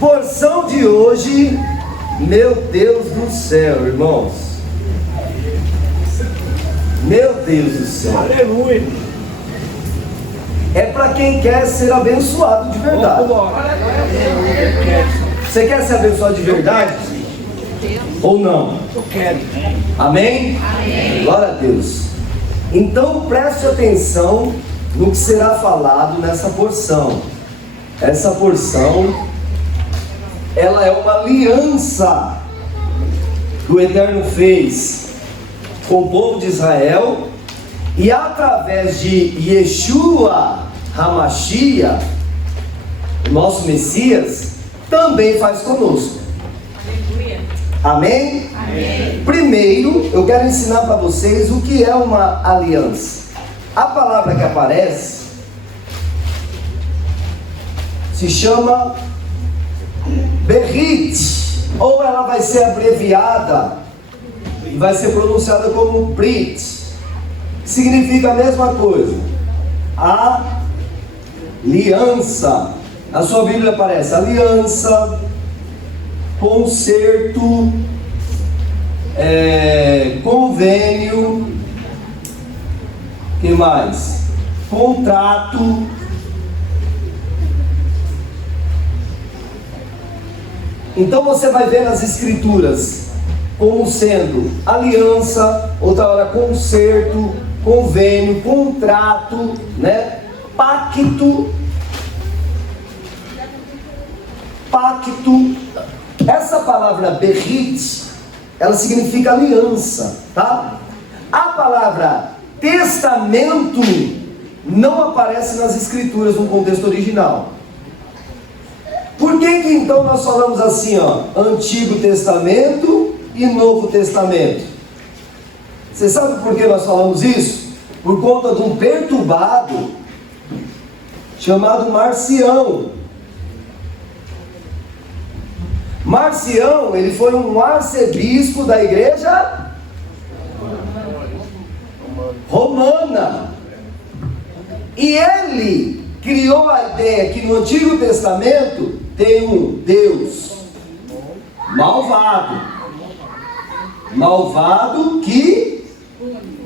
Porção de hoje, meu Deus do céu, irmãos. Meu Deus do céu. Aleluia. É para quem quer ser abençoado de verdade. Você quer ser abençoado de verdade? Ou não? Eu quero. Amém? Amém. Glória a Deus. Então preste atenção no que será falado nessa porção. Essa porção, ela é uma aliança que o Eterno fez com o povo de Israel, e através de Yeshua HaMashiach, o nosso Messias, também faz conosco. Amém? Amém? Primeiro, eu quero ensinar para vocês o que é uma aliança. A palavra que aparece se chama Berit, ou ela vai ser abreviada e vai ser pronunciada como Brit. Significa a mesma coisa. Aliança. Na sua Bíblia aparece aliança, concerto, convênio, que mais? Contrato. Então você vai ver nas escrituras como sendo aliança, outra hora concerto, convênio, contrato, né? Pacto. Essa palavra Berit, ela significa aliança, tá? A palavra testamento não aparece nas escrituras no contexto original. Por que então nós falamos assim, ó, Antigo Testamento e Novo Testamento? Você sabe por que nós falamos isso? Por conta de um perturbado chamado Marcião. Marcião, ele foi um arcebispo da igreja romana. E ele criou a ideia que no Antigo Testamento tem um Deus malvado. Malvado que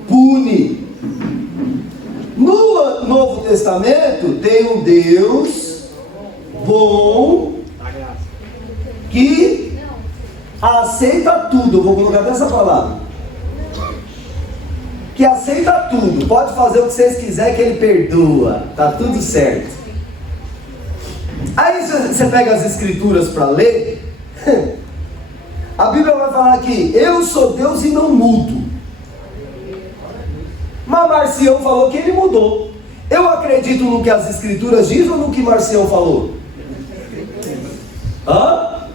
pune. No Novo Testamento tem um Deus bom que aceita tudo. Eu vou colocar nessa palavra. Que aceita tudo. Pode fazer o que vocês quiserem que ele perdoa. Tá tudo certo. Aí você pega as escrituras para ler. A Bíblia vai falar que eu sou Deus e não mudo. Mas Marcião falou que ele mudou. Eu acredito no que as escrituras dizem ou no que Marcião falou? Hã?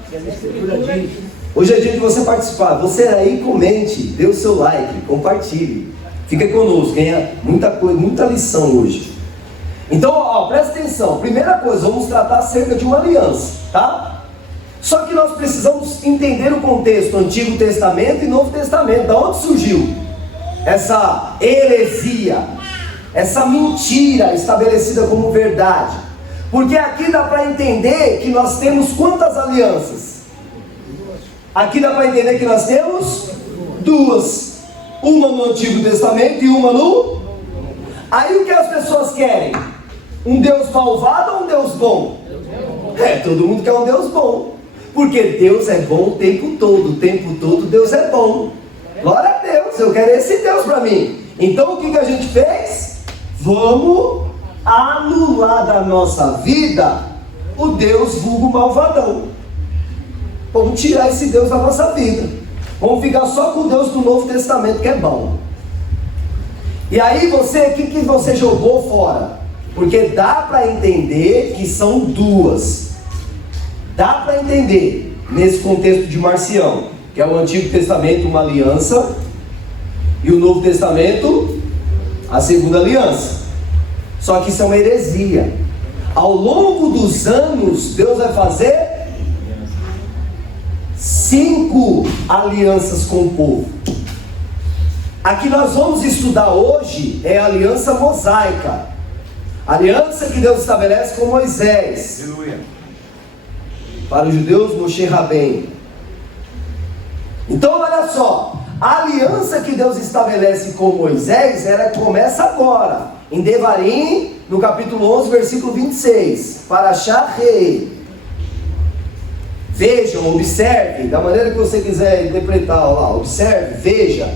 Hoje é dia de você participar. Você aí comente, dê o seu like, compartilhe. Fica conosco, ganha muita coisa, muita lição hoje. Então, ó, presta atenção. Primeira coisa, vamos tratar acerca de uma aliança, tá? Só que nós precisamos entender o contexto Antigo Testamento e Novo Testamento. Da onde surgiu essa heresia, essa mentira estabelecida como verdade? Porque aqui dá para entender que nós temos quantas alianças? Aqui dá para entender que nós temos duas. Uma no Antigo Testamento e uma no... Aí o que as pessoas querem? Um Deus malvado ou um Deus bom? Todo mundo quer um Deus bom. Porque Deus é bom o tempo todo Deus é bom. Glória a Deus, eu quero esse Deus para mim. Então o que a gente fez? Vamos anular da nossa vida o Deus vulgo malvadão. Vamos tirar esse Deus da nossa vida. Vamos ficar só com o Deus do Novo Testamento, que é bom. E aí o que você jogou fora? Porque dá para entender que são duas. Dá para entender nesse contexto de Marcião, que é o Antigo Testamento, uma aliança, e o Novo Testamento, a segunda aliança. Só que isso é uma heresia. Ao longo dos anos, Deus vai fazer 5 alianças com o povo. A que nós vamos estudar hoje é a aliança mosaica. A aliança que Deus estabelece com Moisés. Aleluia. Para os judeus, Moshe Rabbeinu. Então olha só, a aliança que Deus estabelece com Moisés, ela começa agora, em Devarim, no capítulo 11, versículo 26, Parashá Rei. Vejam, observem, da maneira que você quiser interpretar, lá, observe, veja,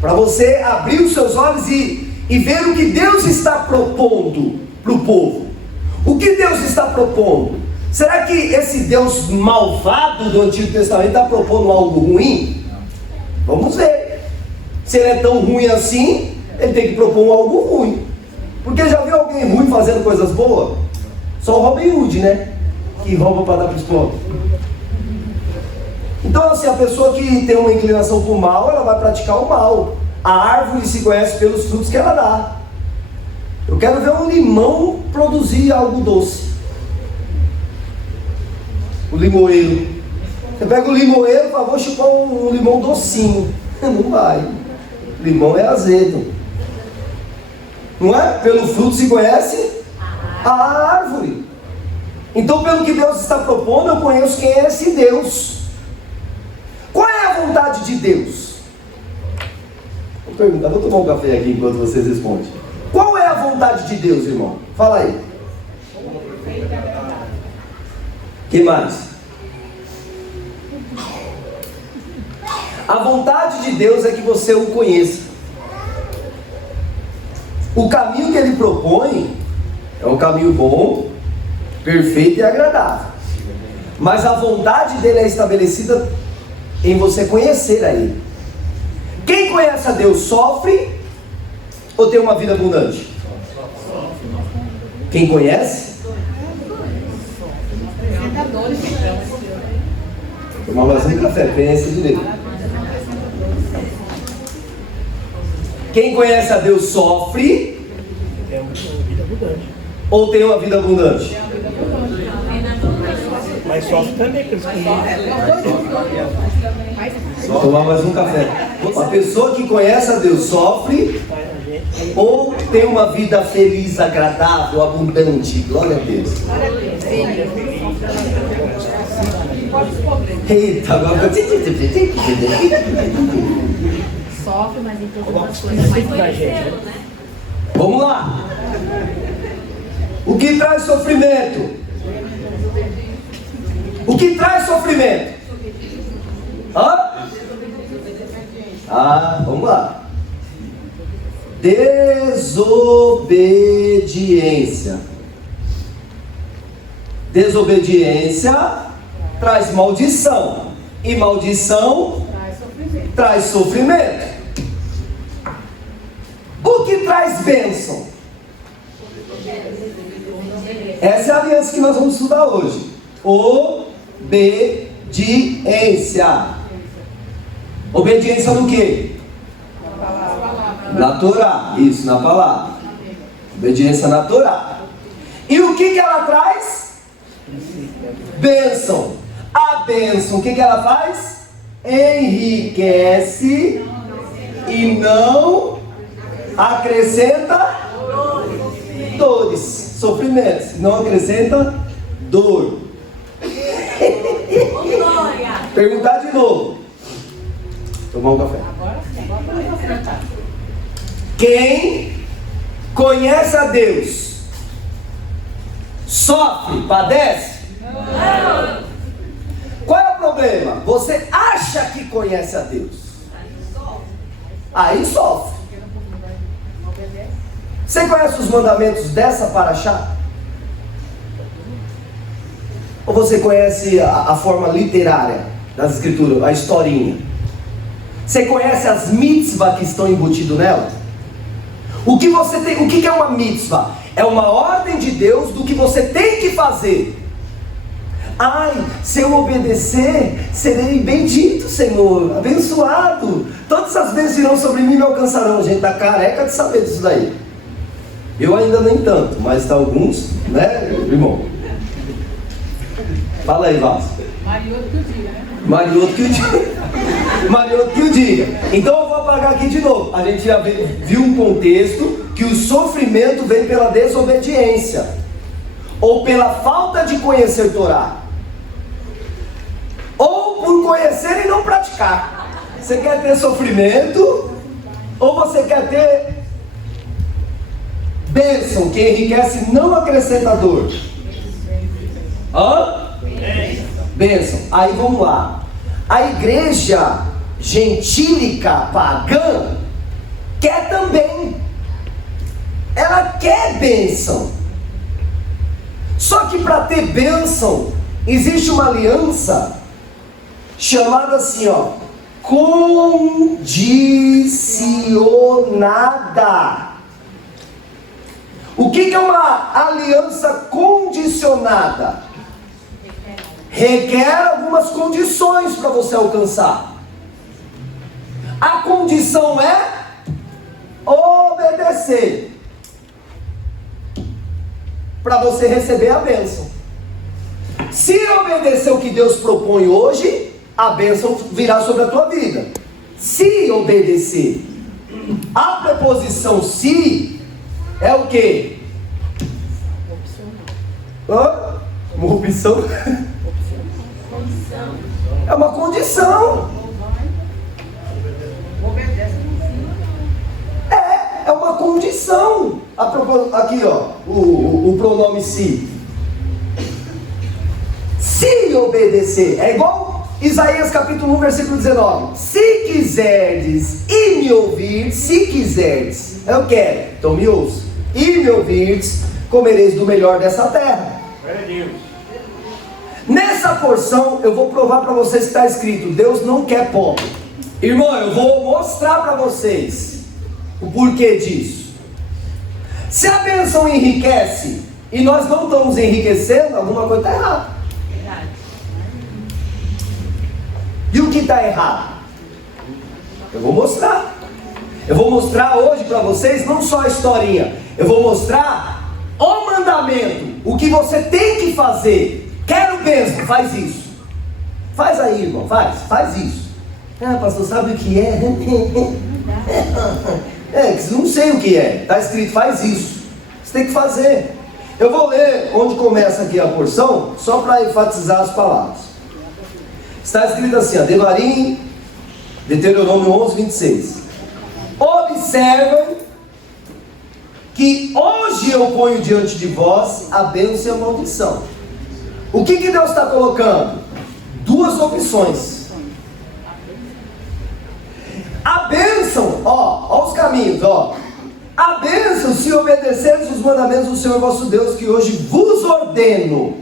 para você abrir os seus olhos e ver o que Deus está propondo para o povo. O que Deus está propondo? Será que esse Deus malvado do Antigo Testamento está propondo algo ruim? Vamos ver. Se ele é tão ruim assim, ele tem que propor algo ruim. Porque já viu alguém ruim fazendo coisas boas? Só o Robin Hood, né? Que rouba para dar para os pobres. Então assim, a pessoa que tem uma inclinação para o mal, ela vai praticar o mal. A árvore se conhece pelos frutos que ela dá. Eu quero ver um limão produzir algo doce. O limoeiro. Você pega o limoeiro e fala, vou chupar um limão docinho. Não vai. Limão é azedo. Não é? Pelo fruto se conhece a árvore. Então, pelo que Deus está propondo, eu conheço quem é esse Deus. Qual é a vontade de Deus? Vou perguntar, vou tomar um café aqui enquanto vocês respondem. Qual é a vontade de Deus, irmão? Fala aí. Que mais? A vontade de Deus é que você o conheça. O caminho que Ele propõe é um caminho bom, perfeito e agradável. Mas a vontade dele é estabelecida em você conhecer a Ele. Quem conhece a Deus sofre ou tem uma vida abundante? Quem conhece? Tomar bastante café, pensa direito. Quem conhece a Deus sofre ou tem uma vida abundante? Mas sofre também, porque eles Tomar mais um café. A pessoa que conhece a Deus sofre ou tem uma vida feliz, agradável, abundante? Glória a Deus. Eita, agora sofre, mas em todas as coisas mais conhecendo, né? Vamos lá. O que traz sofrimento? O que traz sofrimento? Vamos lá. Desobediência. Desobediência traz maldição. E maldição traz sofrimento. O que traz bênção? Essa é a aliança que nós vamos estudar hoje. Obediência. Obediência no quê? Na Torá. Isso, na palavra. Obediência na Torá. E o que ela traz? Bênção. A bênção, o que ela faz? Enriquece e não acrescenta dores, sofrimentos. Não acrescenta dor. Perguntar de novo. Tomar um café. Quem conhece a Deus sofre, padece? Não. Qual é o problema? Você acha que conhece a Deus, aí sofre. Você conhece os mandamentos dessa paraxá? Ou você conhece a forma literária das escrituras, a historinha? Você conhece as mitzvah que estão embutidas nela? O que você tem? O que é uma mitzvah? É uma ordem de Deus do que você tem que fazer. Ai, se eu obedecer, serei bendito, Senhor, abençoado. Todas as vezes virão sobre mim e me alcançarão. A gente está careca de saber disso daí. Eu ainda nem tanto, mas tá alguns, né, irmão? Fala aí, Vasco. Marioto que o diga, né? Marioto que o diga. Marioto que o diga. Então eu vou apagar aqui de novo. A gente já viu um contexto que o sofrimento vem pela desobediência ou pela falta de conhecer Torá. conhecer e não praticar. Você quer ter sofrimento ou você quer ter bênção que enriquece, não acrescenta dor? Hã? Bênção. Aí vamos lá. A igreja gentílica pagã quer também. Ela quer bênção. Só que para ter bênção existe uma aliança chamada assim, ó, condicionada. O que é uma aliança condicionada? Requer algumas condições para você alcançar. A condição é obedecer para você receber a bênção. Se obedecer o que Deus propõe hoje, a bênção virá sobre a tua vida. Se obedecer. A preposição se é o quê? Opcional. Uma opção? É uma condição. É uma condição. Aqui, ó, o pronome se. Se obedecer, é igual Isaías capítulo 1, versículo 19. Se quiserdes e me ouvir, se quiserdes, eu quero, então me ouça, e me ouvirdes, comereis do melhor dessa terra. Nessa porção eu vou provar para vocês que está escrito: Deus não quer pobre. Irmão, eu vou mostrar para vocês o porquê disso. Se a bênção enriquece e nós não estamos enriquecendo, alguma coisa está errada. E o que está errado? Eu vou mostrar. Eu vou mostrar hoje para vocês não só a historinha. Eu vou mostrar o mandamento. O que você tem que fazer. Quero bênção, faz isso. Faz aí, irmão, faz isso. Ah, pastor, sabe o que é? Não sei o que é. Está escrito, faz isso. Você tem que fazer. Eu vou ler onde começa aqui a porção, só para enfatizar as palavras. Está escrito assim, ó, Devarim, Deuteronômio 11, 26. Observem que hoje eu ponho diante de vós a bênção e a maldição. O que Deus está colocando? Duas opções. A bênção, ó os caminhos, ó. A bênção se obedeceres os mandamentos do Senhor vosso Deus, que hoje vos ordeno.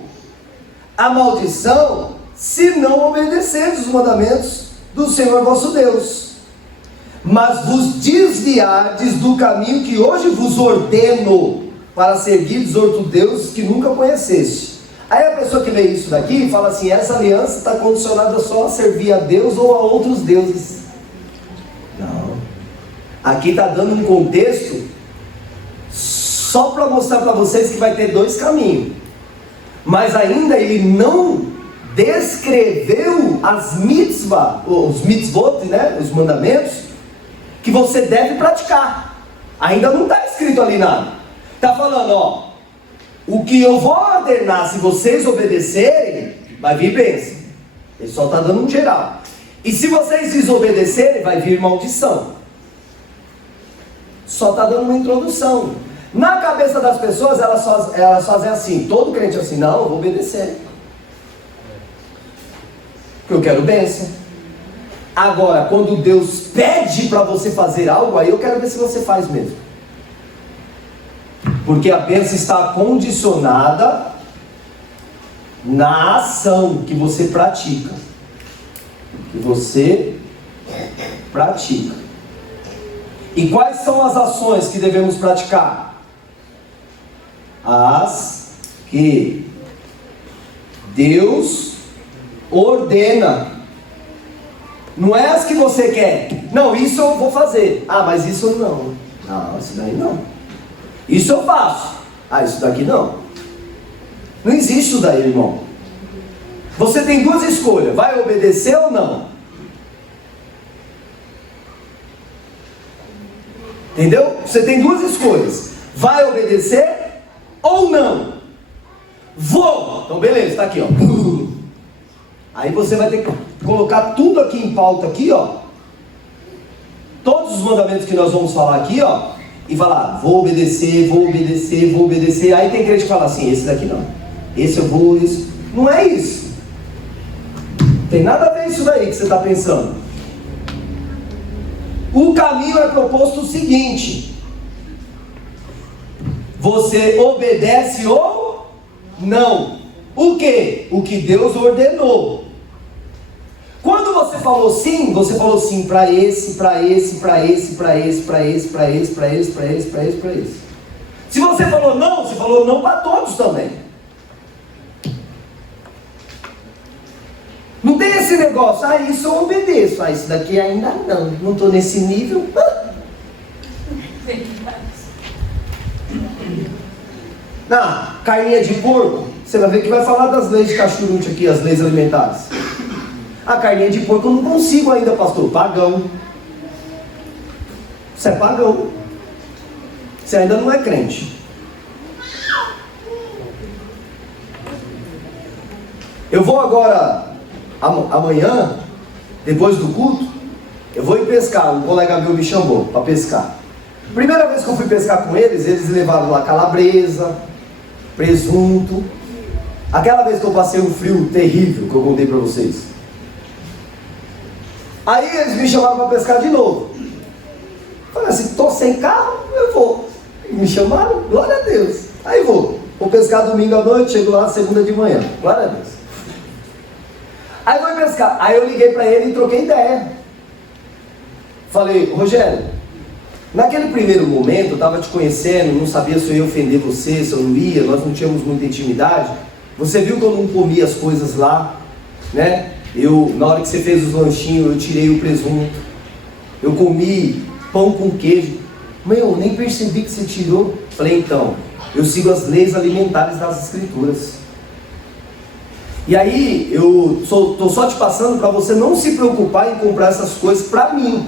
A maldição, se não obedeceres os mandamentos do Senhor vosso Deus, mas vos desviardes do caminho que hoje vos ordeno, para seguir outros deuses que nunca conheceste. Aí a pessoa que lê isso daqui fala assim: essa aliança está condicionada só a servir a Deus ou a outros deuses. Não. Aqui está dando um contexto só para mostrar para vocês que vai ter dois caminhos. Mas ainda ele não descreveu as mitzvah, os mitzvot, né, os mandamentos que você deve praticar. Ainda não está escrito ali nada. Está falando, ó, o que eu vou ordenar, se vocês obedecerem, vai vir bênção. Ele só está dando um geral. E se vocês desobedecerem, vai vir maldição. Só está dando uma introdução. Na cabeça das pessoas, elas fazem assim. Todo crente é assim: não, eu vou obedecer, porque eu quero bênção. Agora, quando Deus pede para você fazer algo, aí eu quero ver se você faz mesmo. Porque a bênção está condicionada na ação que você pratica. Que você pratica. E quais são as ações que devemos praticar? As que Deus ordena. Não é as que você quer. Não, isso eu vou fazer. Ah, mas isso não. Não, isso daí não. Isso eu faço. Ah, isso daqui não. Não existe isso daí, irmão. Você tem duas escolhas: vai obedecer ou não? Entendeu? Você tem duas escolhas: vai obedecer ou não? Vou. Então beleza, está aqui, ó. Aí você vai ter que colocar tudo aqui em pauta aqui, ó. Todos os mandamentos que nós vamos falar aqui, ó. E falar, vou obedecer, vou obedecer, vou obedecer. Aí tem crente que fala assim, esse daqui não. Esse eu vou, isso. Não é isso. Tem nada a ver isso daí que você está pensando. O caminho é proposto o seguinte: você obedece ou não. O que? O que Deus ordenou. Quando você falou sim para esse, para esse, para esse, para esse, para esse, para esse, para esse, para esse, para esse, para esse. Se você falou não para todos também. Não tem esse negócio, isso eu obedeço, isso daqui ainda não estou nesse nível. Carninha de porco, você vai ver que vai falar das leis de cachorute aqui, as leis alimentares. A carninha de porco eu não consigo ainda, pastor, pagão. Você é pagão. Você ainda não é crente. Eu vou agora, amanhã, depois do culto, eu vou ir pescar. Um colega meu me chamou para pescar. Primeira vez que eu fui pescar com eles levaram lá calabresa, presunto. Aquela vez que eu passei um frio terrível, que eu contei para vocês. Aí eles me chamaram para pescar de novo. Falei assim, estou sem carro, eu vou. Me chamaram, glória a Deus. Aí vou pescar domingo à noite, chego lá segunda de manhã, glória a Deus. Aí vou pescar. Aí eu liguei para ele e troquei ideia. Falei, Rogério, naquele primeiro momento eu estava te conhecendo, não sabia se eu ia ofender você, se eu não ia, nós não tínhamos muita intimidade. Você viu que eu não comia as coisas lá, né? Na hora que você fez os lanchinhos, eu tirei o presunto. Eu comi pão com queijo. Nem percebi que você tirou. Falei, então, eu sigo as leis alimentares das Escrituras. E aí, eu estou só te passando para você não se preocupar em comprar essas coisas para mim.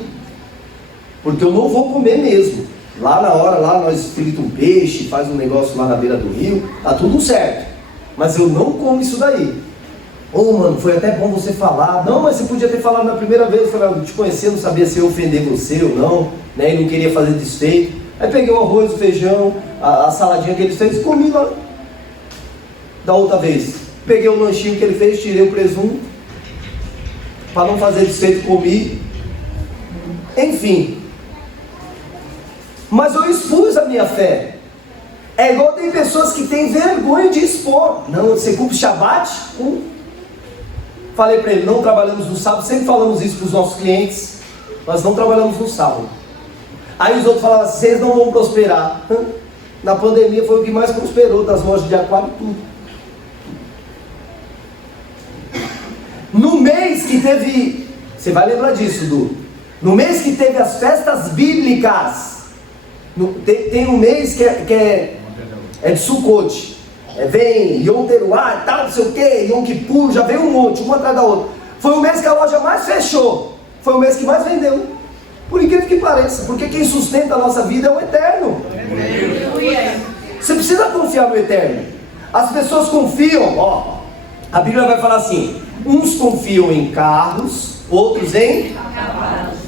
Porque eu não vou comer mesmo. Lá na hora, nós fritamos um peixe, faz um negócio lá na beira do rio, tá tudo certo. Mas eu não como isso daí. Mano, foi até bom você falar. Não, mas você podia ter falado na primeira vez. Eu falei, eu te conhecia, não sabia se eu ofender você ou não, né? E não queria fazer desfeito. Aí peguei o arroz, o feijão, a saladinha que ele fez e comi lá. Da outra vez, peguei o lanchinho que ele fez, tirei o presunto, para não fazer desfeito, comi. Enfim. Mas eu expus a minha fé. É igual tem pessoas que têm vergonha de expor. Não, você cumpre o Shabat? Falei para ele, não trabalhamos no sábado, sempre falamos isso para os nossos clientes, nós não trabalhamos no sábado. Aí os outros falavam assim, vocês não vão prosperar. Na pandemia foi o que mais prosperou, das lojas de aquário e tudo. No mês que teve, você vai lembrar disso, Du, no mês que teve as festas bíblicas, tem um mês que é de Sukkot. Vem Yom Teruah, tal, não sei o que, Yom Kippur, já veio um monte, uma atrás da outra. Foi o mês que a loja mais fechou, foi o mês que mais vendeu. Por incrível que pareça, porque quem sustenta a nossa vida é o Eterno. Você precisa confiar no Eterno. As pessoas confiam, a Bíblia vai falar assim, uns confiam em carros, outros em cavalos.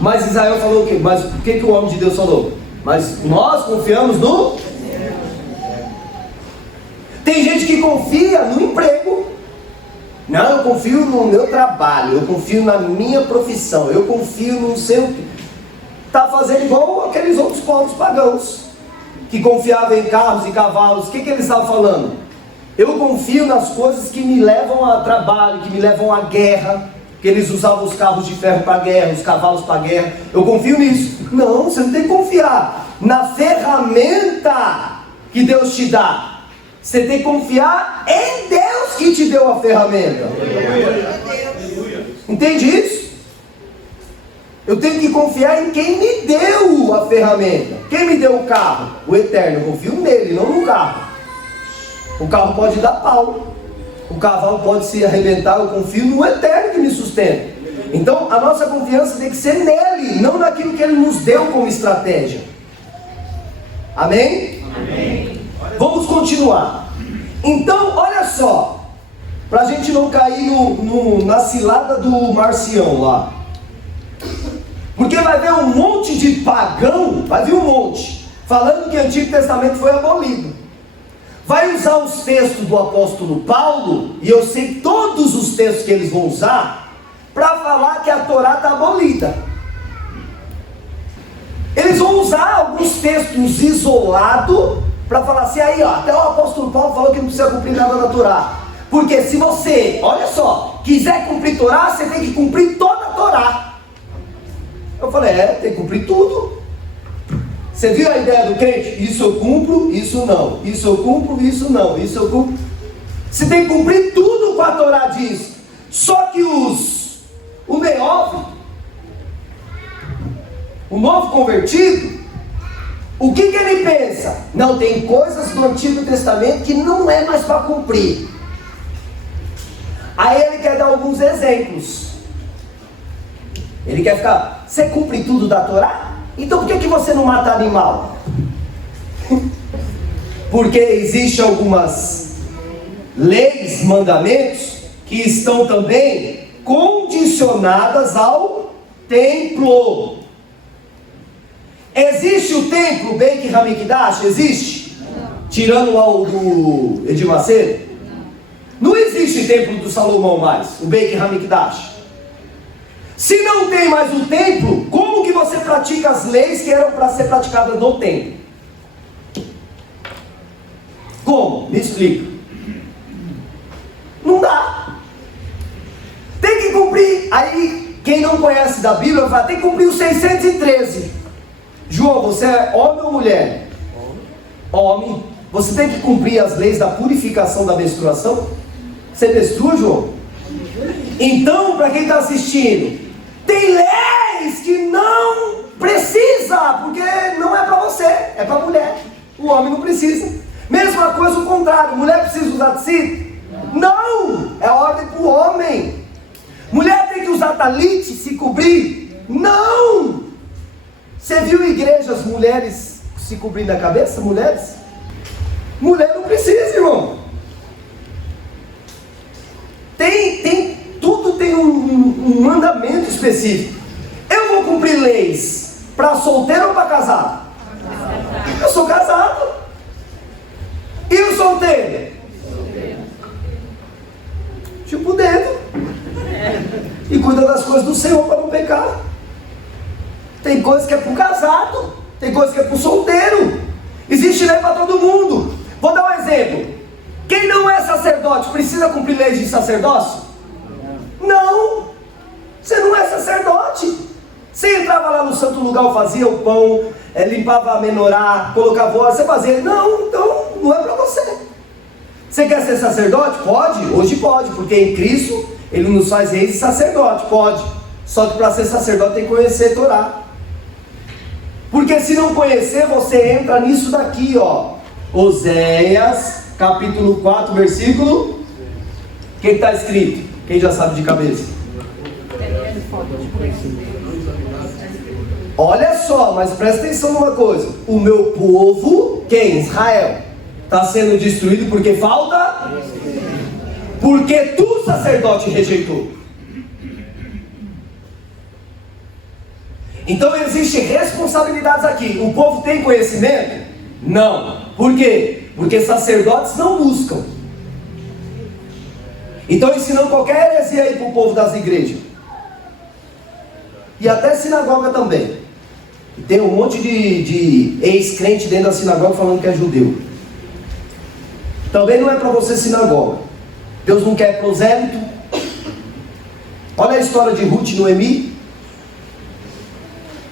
Mas Israel falou o quê? Mas o que o homem de Deus falou? Mas nós confiamos no... Tem gente que confia no emprego. Não, eu confio no meu trabalho, eu confio na minha profissão, eu confio no seu... Está fazendo igual aqueles outros povos pagãos, que confiavam em carros e cavalos. O que eles estavam falando? Eu confio nas coisas que me levam a trabalho, que me levam à guerra, que eles usavam os carros de ferro para a guerra, os cavalos para a guerra. Eu confio nisso. Não, você não tem que confiar na ferramenta que Deus te dá. Você tem que confiar em Deus que te deu a ferramenta. Entende isso? Eu tenho que confiar em quem me deu a ferramenta. Quem me deu o carro? O Eterno. Eu confio nele, não no carro. O carro pode dar pau, o cavalo pode se arrebentar. Eu confio no Eterno que me sustenta. Então a nossa confiança tem que ser nele, não naquilo que ele nos deu como estratégia. Amém? Amém. Vamos continuar. Então, olha só. para a gente não cair na cilada do Marcião lá. Porque vai ver um monte de pagão, vai vir um monte, falando que o Antigo Testamento foi abolido. Vai usar os textos do apóstolo Paulo, e eu sei todos os textos que eles vão usar, para falar que a Torá está abolida. Eles vão usar alguns textos isolados, para falar assim, aí ó, até o apóstolo Paulo falou que não precisa cumprir nada da Torá. Porque se você, olha só, quiser cumprir Torá, você tem que cumprir toda a Torá. Eu falei, tem que cumprir tudo. Você viu a ideia do crente? Isso eu cumpro, isso não. Isso eu cumpro, isso não. Isso eu cumpro. Você tem que cumprir tudo com a Torá diz. Só que o neófito, o novo convertido, o que ele pensa? Não, tem coisas do Antigo Testamento que não é mais para cumprir. Aí ele quer dar alguns exemplos. Ele quer ficar, você cumpre tudo da Torá? Então por que você não mata animal? Porque existem algumas leis, mandamentos, que estão também condicionadas ao templo. Existe o templo Beit Hamikdash? Existe? Não. Tirando lá o do Edir Macedo? Não existe templo do Salomão mais, o Beit Hamikdash. Se não tem mais o templo, como que você pratica as leis que eram para ser praticadas no templo? Como? Me explica. Não dá. Tem que cumprir. Aí, quem não conhece da Bíblia, fala, tem que cumprir os 613. João, você é homem ou mulher? Homem. Você tem que cumprir as leis da purificação da menstruação? Você menstrua, João? Então, para quem está assistindo, tem leis que não precisa, porque não é para você, é para a mulher. O homem não precisa. Mesma coisa o contrário, mulher precisa usar tecido? Não, é ordem para o homem. Mulher tem que usar talite, se cobrir? Não. Você viu igrejas, mulheres se cobrindo a cabeça, mulheres? Mulher não precisa, irmão. Tudo tem um mandamento específico. Eu vou cumprir leis para solteiro ou para casado? Eu sou casado. E o solteiro? Chupa o dedo. E cuida das coisas do Senhor para não pecar. Tem coisa que é para o casado, tem coisa que é para o solteiro. Existe lei para todo mundo. Vou dar um exemplo. Quem não é sacerdote precisa cumprir leis de sacerdócio? Não. Você não é sacerdote. Você entrava lá no santo lugar, fazia o pão, limpava a menorá, colocava óleo, você fazia. Não, então não é para você. Você quer ser sacerdote? Pode, hoje pode, porque em Cristo Ele nos faz reis e sacerdote, pode. Só que para ser sacerdote tem que conhecer a Torá. Porque se não conhecer, você entra nisso daqui, ó. Oséias, capítulo 4, versículo. O que está escrito? Quem já sabe de cabeça? Olha só, mas presta atenção numa coisa. O meu povo, quem? Israel, está sendo destruído porque falta? Porque tu, sacerdote, rejeitou. Então existem responsabilidades aqui. O povo tem conhecimento? Não. Por quê? Porque sacerdotes não buscam. Então ensinam qualquer heresia aí para o povo das igrejas. E até sinagoga também. Tem um monte de ex-crente dentro da sinagoga falando que é judeu. Também não é para você sinagoga. Deus não quer prosélito. Olha a história de Ruth e Noemi.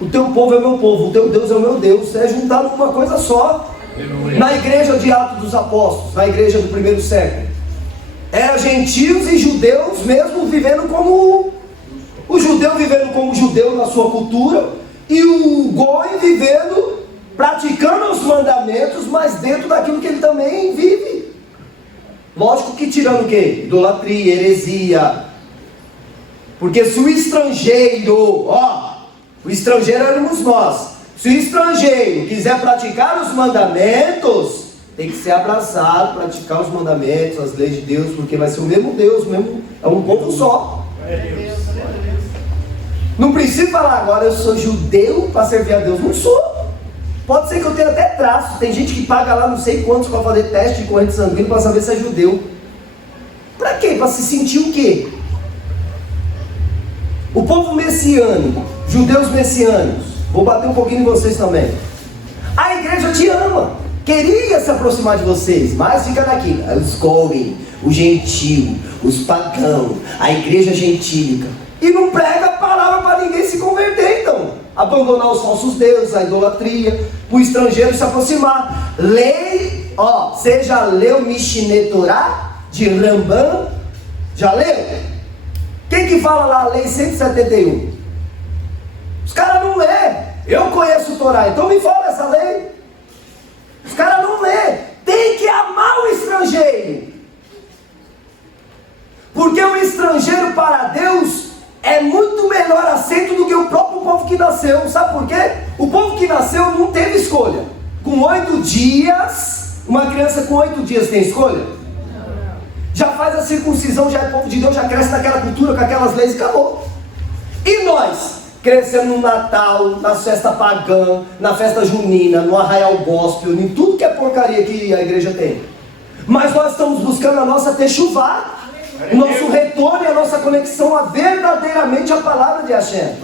O teu povo é o meu povo, o teu Deus é o meu Deus. É juntado numa coisa só. Na igreja de Atos dos Apóstolos, na igreja do primeiro século, era gentios e judeus mesmo vivendo como o judeu vivendo como judeu na sua cultura, e o goi vivendo, praticando os mandamentos, mas dentro daquilo que ele também vive. Lógico que tirando o quê? Idolatria, heresia. Porque se o estrangeiro, o estrangeiro éramos nós. Se o estrangeiro quiser praticar os mandamentos, tem que ser abraçado, praticar os mandamentos, as leis de Deus, porque vai ser o mesmo Deus, é um povo só. Não preciso falar agora, eu sou judeu para servir a Deus. Não sou. Pode ser que eu tenha até traço. Tem gente que paga lá não sei quantos para fazer teste de corrente sanguínea para saber se é judeu. Para quê? Para se sentir o quê? O povo messiânico, judeus messiânicos, vou bater um pouquinho em vocês também. A igreja te ama, queria se aproximar de vocês, mas fica daqui. Os Cohen, o gentio, os pagãos, a igreja gentílica. E não prega a palavra para ninguém se converter, então. Abandonar os falsos deuses, a idolatria, o estrangeiro se aproximar. Lei, você leu Mishneh Torah de Rambam? Já leu? Quem que fala lá a lei 171? Os caras não lê. Eu conheço o Torá, então me fala essa lei. Os caras não lê. Tem que amar o estrangeiro. Porque o estrangeiro para Deus é muito melhor aceito do que o próprio povo que nasceu. Sabe por quê? O povo que nasceu não teve escolha. Com 8 dias, uma criança com 8 dias tem escolha? Já faz a circuncisão, já é povo de Deus, já cresce naquela cultura, com aquelas leis e acabou. E nós? Crescemos no Natal, na festa pagã, na festa junina, no arraial gospel, em tudo que é porcaria que a igreja tem. Mas nós estamos buscando a nossa techuvá, o nosso retorno e a nossa conexão a verdadeiramente a palavra de Hashem.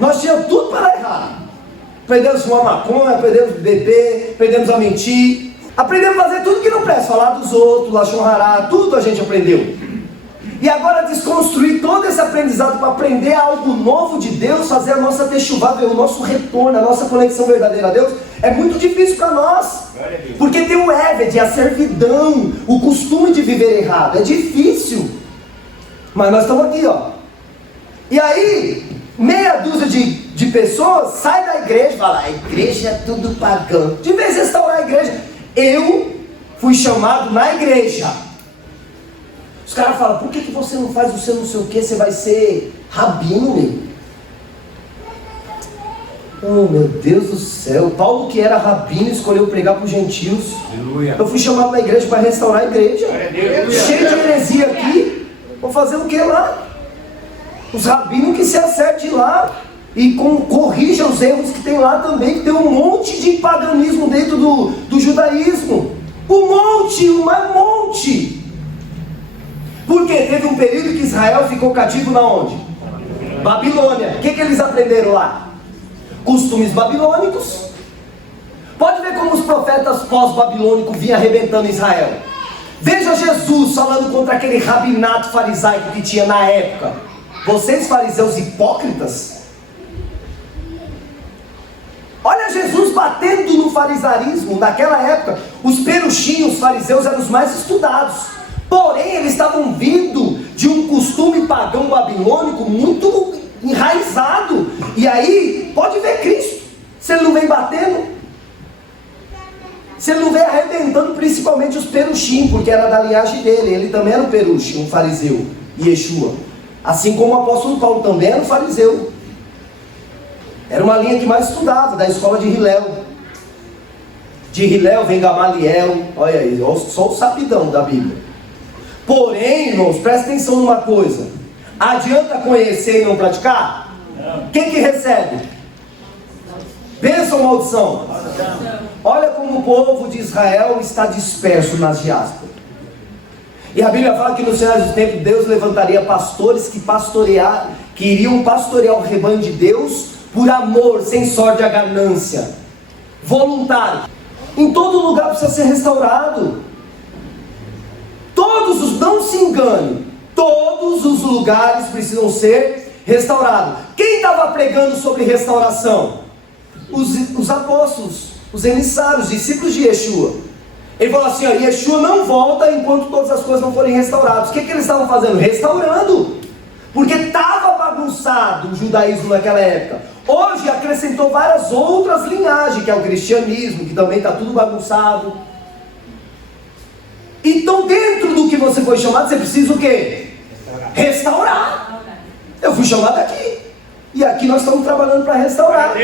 Nós tínhamos tudo para dar errado. Aprendemos a fumar maconha, aprendemos a beber, aprendemos a mentir. Aprendemos a fazer tudo que não presta, falar dos outros, lashon hará, tudo a gente aprendeu. E agora desconstruir todo esse aprendizado para aprender algo novo de Deus, fazer a nossa techuvá, ver o nosso retorno, a nossa conexão verdadeira a Deus, é muito difícil para nós. Porque tem o éved, a servidão, o costume de viver errado, é difícil. Mas nós estamos aqui, E aí, meia dúzia de pessoas sai da igreja e fala, a igreja é tudo pagão. De vez em restaurar a igreja, eu fui chamado na igreja. Os caras falam, por que você não faz o seu não sei o que? Você vai ser rabino, meu. Oh, meu Deus do céu. Paulo, que era rabino, escolheu pregar para os gentios. Aleluia. Eu fui chamado na igreja para restaurar a igreja. Cheio de heresia aqui. Vou fazer o que lá? Os rabinos que se acertem lá e corrijam os erros que tem lá também, que tem um monte de paganismo dentro do judaísmo. Um monte. Porque teve um período que Israel ficou cativo na onde? Babilônia. O que eles aprenderam lá? Costumes babilônicos. Pode ver como os profetas pós-babilônicos vinham arrebentando Israel. Veja Jesus falando contra aquele rabinato farisaico que tinha na época. Vocês fariseus hipócritas. Olha Jesus batendo no farisaísmo. Naquela época, os peruchinhos, os fariseus, eram os mais estudados. Porém, eles estavam vindo de um costume pagão babilônico muito enraizado. E aí, pode ver Cristo. Se ele não vem batendo, se ele não vem arrebentando, principalmente os peruchim, porque era da linhagem dele. Ele também era um peruchim, um fariseu, Yeshua. Assim como o apóstolo Paulo também era um fariseu. Era uma linha que mais estudava, da escola de Hilel. De Hilel vem Gamaliel. Olha aí, só o sapidão da Bíblia. Porém, irmãos, presta atenção numa coisa. Adianta conhecer e não praticar? Não. Quem que recebe? Bênção ou maldição? Olha como o povo de Israel está disperso nas diásporas. E a Bíblia fala que nos finais dos tempos Deus levantaria pastores que iriam pastorear o rebanho de Deus por amor, sem sorte a ganância, voluntário. Em todo lugar precisa ser restaurado. Não se engane, todos os lugares precisam ser restaurados. Quem estava pregando sobre restauração? Os apóstolos, os emissários, os discípulos de Yeshua. Ele falou assim, Yeshua não volta enquanto todas as coisas não forem restauradas. O que eles estavam fazendo? Restaurando. Porque estava bagunçado o judaísmo naquela época. Hoje acrescentou várias outras linhagens, que é o cristianismo, que também está tudo bagunçado. Então, dentro do que você foi chamado, você precisa o quê? Restaurar. Eu fui chamado aqui. E aqui nós estamos trabalhando para restaurar.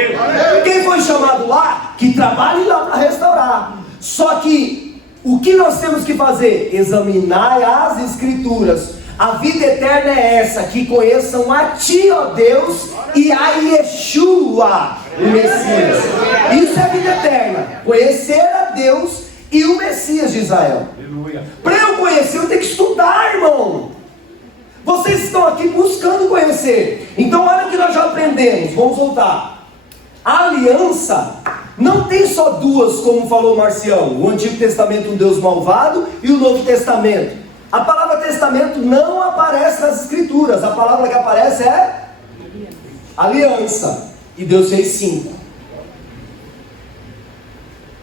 Quem foi chamado lá, que trabalhe lá para restaurar. Só que o que nós temos que fazer? Examinar as Escrituras. A vida eterna é essa, que conheçam a Ti, ó Deus, e a Yeshua, o Messias. Isso é vida eterna, conhecer a Deus e o Messias de Israel. Para eu conhecer, eu tenho que estudar, irmão. Vocês estão aqui buscando conhecer. Então olha o que nós já aprendemos. Vamos voltar. A aliança não tem só duas, como falou Marcião. O Antigo Testamento, um Deus malvado, e o Novo Testamento. A palavra testamento não aparece nas Escrituras. A palavra que aparece é aliança. E Deus fez 5.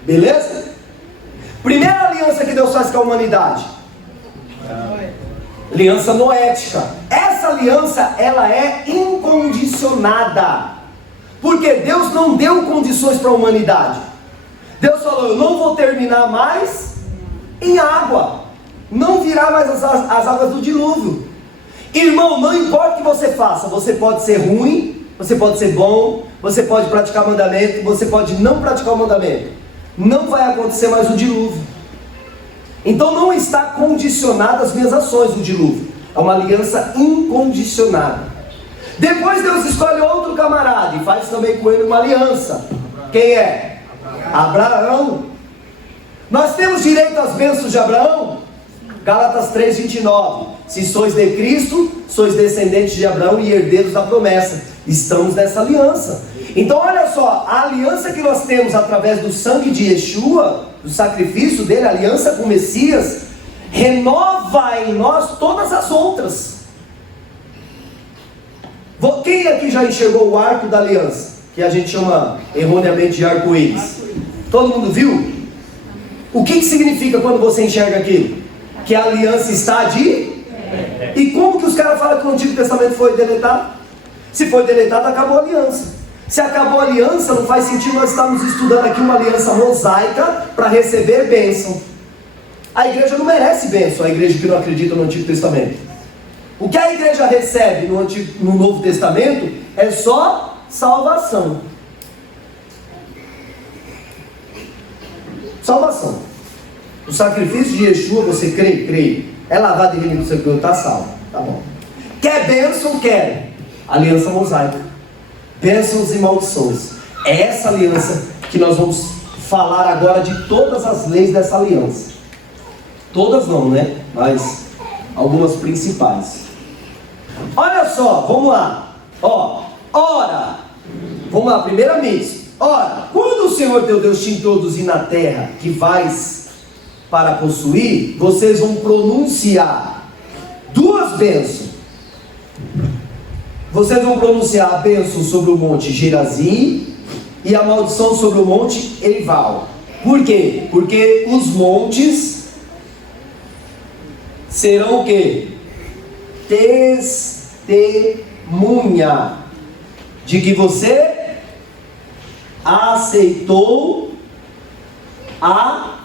Beleza? Primeira aliança que Deus faz com a humanidade. Aliança noética. Essa aliança, ela é incondicionada. Porque Deus não deu condições para a humanidade. Deus falou, eu não vou terminar mais em água. Não virá mais as águas do dilúvio. Irmão, não importa o que você faça. Você pode ser ruim, você pode ser bom, você pode praticar mandamento, você pode não praticar o mandamento. Não vai acontecer mais o dilúvio. Então não está condicionado às minhas ações o dilúvio. É uma aliança incondicionada. Depois Deus escolhe outro camarada e faz também com ele uma aliança. Quem é? Abraão. Nós temos direito às bênçãos de Abraão? Gálatas 3:29. Se sois de Cristo, sois descendentes de Abraão e herdeiros da promessa. Estamos nessa aliança. Então olha só, a aliança que nós temos através do sangue de Yeshua, do sacrifício dele, a aliança com o Messias, renova em nós todas as outras. Quem aqui já enxergou o arco da aliança? Que a gente chama erroneamente de arco-íris. Todo mundo viu? O que significa quando você enxerga aquilo? Que a aliança está de... E como que os caras falam que o Antigo Testamento foi deletado? Se foi deletado, acabou a aliança. Se acabou a aliança, não faz sentido nós estarmos estudando aqui uma aliança mosaica para receber bênção. A igreja não merece bênção, a igreja que não acredita no Antigo Testamento. O que a igreja recebe no Novo Testamento é só salvação. Salvação. O sacrifício de Yeshua, você crê? Crê. É lavado de remendo do seu corpo, está salvo. Tá bom. Quer bênção? Quer. Aliança mosaica. Bênçãos e maldições. É essa aliança que nós vamos falar agora de todas as leis dessa aliança. Todas não, né? Mas algumas principais. Olha só, vamos lá. Ora. Vamos lá, primeiramente. Ora, quando o Senhor teu Deus te introduzir na terra que vais para possuir, vocês vão pronunciar duas bênçãos. Vocês vão pronunciar a bênção sobre o monte Gerazim e a maldição sobre o monte Eival. Por quê? Porque os montes serão o quê? Testemunha de que você aceitou a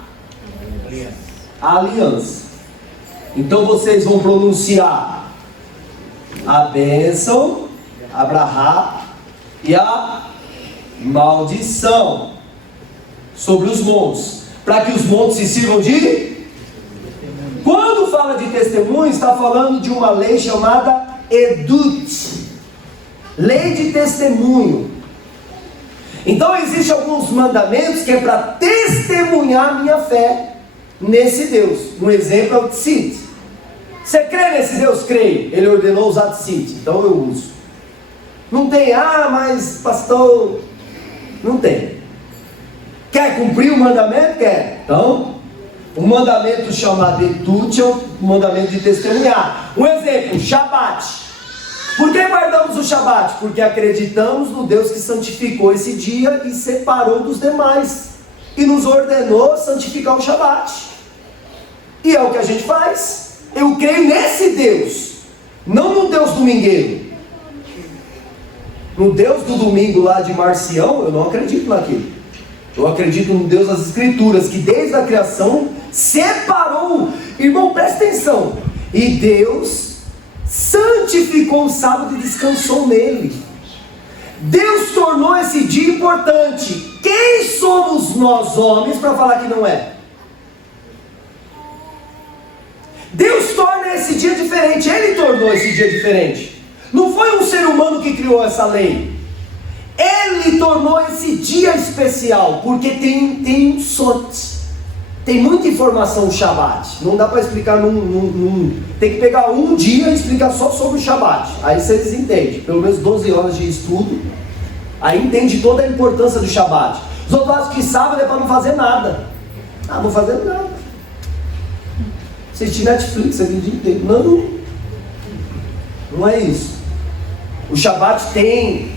aliança. Então vocês vão pronunciar a bênção, Abraham, e a maldição sobre os montes, para que os montes se sirvam de... Quando fala de testemunho, está falando de uma lei chamada Edut, lei de testemunho. Então existem alguns mandamentos que é para testemunhar a minha fé nesse Deus. Um exemplo é o Tzitzit. Você crê nesse Deus? Creio. Ele ordenou usar Tzitzit, então eu uso. Não tem, mas pastor, não tem. Quer cumprir o mandamento? Quer. Então, o mandamento chamado Edut é o mandamento de testemunhar. Um exemplo, Shabat. Por que guardamos o Shabat? Porque acreditamos no Deus que santificou esse dia e separou dos demais. E nos ordenou santificar o Shabat. E é o que a gente faz. Eu creio nesse Deus, não no Deus domingueiro. No Deus do domingo lá de Marcião, eu não acredito naquilo. Eu acredito no Deus das Escrituras, que desde a criação separou. Irmão, presta atenção. E Deus santificou o sábado e descansou nele. Deus tornou esse dia importante. Quem somos nós homens para falar que não é? Deus torna esse dia diferente. Ele tornou esse dia diferente. Não foi um ser humano que criou essa lei. Ele tornou esse dia especial, porque tem um sote. Tem muita informação o Shabat. Não dá para explicar tem que pegar um dia e explicar só sobre o Shabat. Aí vocês entendem. Pelo menos 12 horas de estudo. Aí entende toda a importância do Shabat. Os outros acham que sábado é para não fazer nada. Ah, não fazer nada. Assistir Netflix aqui o dia inteiro. Não é isso. O Shabat tem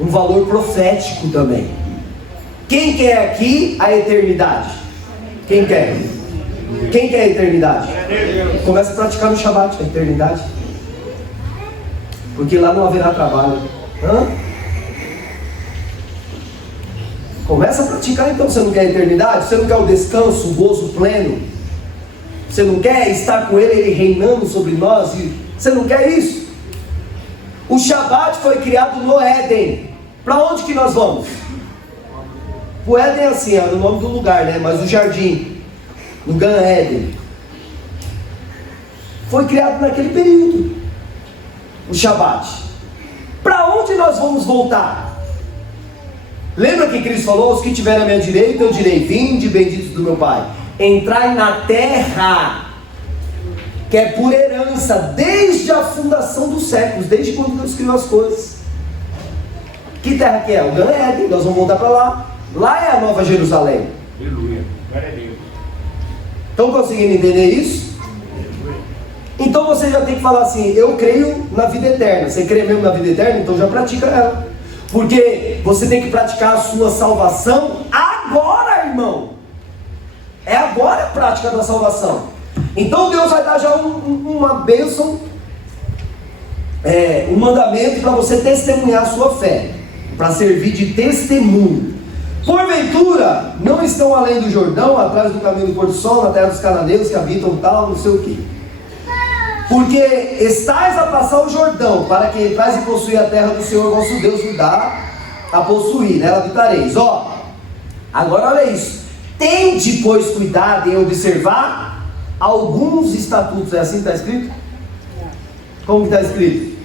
um valor profético também. Quem quer aqui a eternidade? Quem quer? Quem quer a eternidade? Começa a praticar no Shabat a eternidade. Porque lá não haverá trabalho. Começa a praticar então. Você não quer a eternidade? Você não quer o descanso, o gozo pleno? Você não quer estar com Ele reinando sobre nós? Você não quer isso? O Shabat foi criado no Éden. Para onde que nós vamos? O Éden é assim, é o nome do lugar, né? Mas o jardim, no Gan Éden, foi criado naquele período. O Shabat. Para onde nós vamos voltar? Lembra que Cristo falou: os que estiverem à minha direita, eu direi: vinde, benditos do meu Pai, entrai na terra, que é por herança, desde a fundação dos séculos, desde quando Deus criou as coisas. Que terra que é? O Gan Éden. Nós vamos voltar para lá. Lá é a Nova Jerusalém. Aleluia. Glória a Deus. Estão conseguindo entender isso? Então você já tem que falar assim: eu creio na vida eterna. Você crê mesmo na vida eterna? Então já pratica ela. Porque você tem que praticar a sua salvação agora, irmão. É agora a prática da salvação. Então Deus vai dar já uma bênção, um mandamento para você testemunhar a sua fé, para servir de testemunho. Porventura, não estão além do Jordão, atrás do caminho do pôr do sol, na terra dos cananeus que habitam tal, não sei o que. Porque estais a passar o Jordão, para que entrais e possuir a terra do Senhor vosso Deus vos dá a possuir, nela habitareis. Agora olha isso. Tende, pois, cuidado em observar alguns estatutos. É assim que está escrito? Como que está escrito?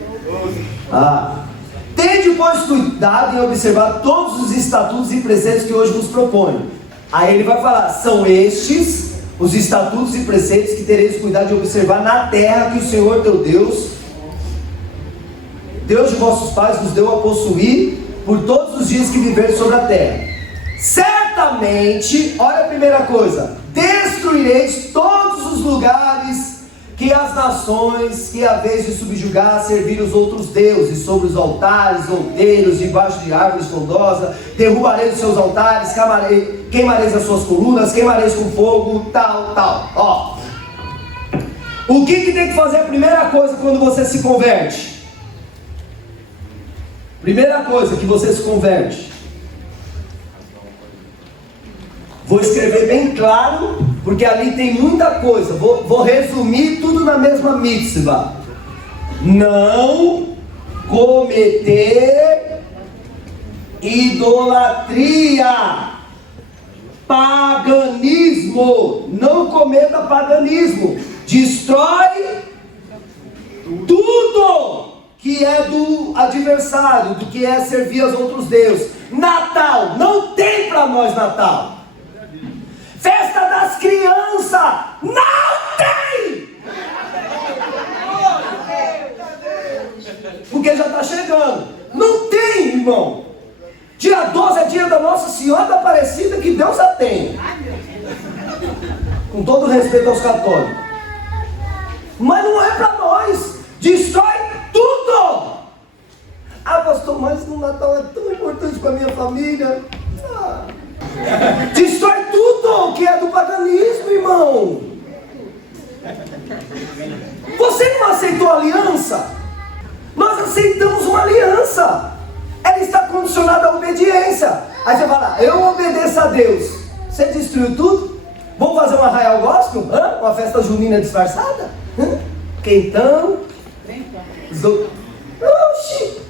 Tende, pois, cuidado em observar todos os estatutos e preceitos que hoje vos proponho. Aí ele vai falar: são estes os estatutos e preceitos que tereis cuidado de observar na terra que o Senhor teu Deus, Deus de vossos pais, vos deu a possuir por todos os dias que viveres sobre a terra. Certamente, olha a primeira coisa: destruireis todos os lugares que as nações que a vez de subjugar servir os outros deuses, sobre os altares, outeiros, debaixo de árvores frondosas, derrubareis os seus altares, queimareis as suas colunas, queimareis com fogo, tal. O que tem que fazer a primeira coisa quando você se converte? Primeira coisa que você se converte. Vou escrever bem claro, porque ali tem muita coisa. Vou resumir tudo na mesma mitzvah. Não cometer idolatria, paganismo. Não cometa paganismo. Destrói tudo que é do adversário, do que é servir aos outros deuses. Natal, não tem para nós Natal. Festa das crianças, não tem! Porque já está chegando. Não tem, irmão. Dia 12 é dia da Nossa Senhora da Aparecida, que Deus a tenha. Com todo respeito aos católicos. Mas não é para nós. Destrói tudo. Ah, pastor, mas o Natal é tão importante para minha família. Destrói tudo que é do paganismo, irmão. Você não aceitou a aliança? Nós aceitamos uma aliança. Ela está condicionada à obediência. Aí você fala: eu obedeço a Deus. Você destruiu tudo? Vamos fazer uma arraial gospel? Uma festa junina disfarçada? Quentão? Oxi!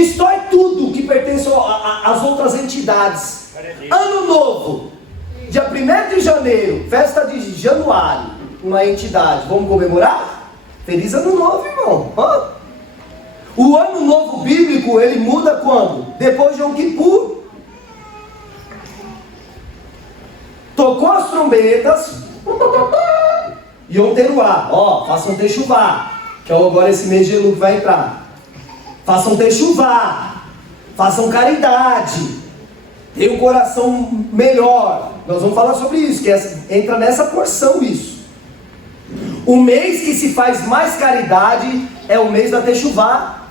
destrói tudo que pertence às outras entidades. Ano Novo, dia 1º de janeiro, festa de januário, uma entidade, vamos comemorar? Feliz Ano Novo, irmão. O Ano Novo bíblico, ele muda quando? Depois de Yom Kippur. Tocou as trombetas, Yom Teruah, façam techuvá, que é agora esse mês de Elul que vai entrar. Façam techuvá, façam caridade, tenham um coração melhor. Nós vamos falar sobre isso, que entra nessa porção isso. O mês que se faz mais caridade é o mês da techuvá,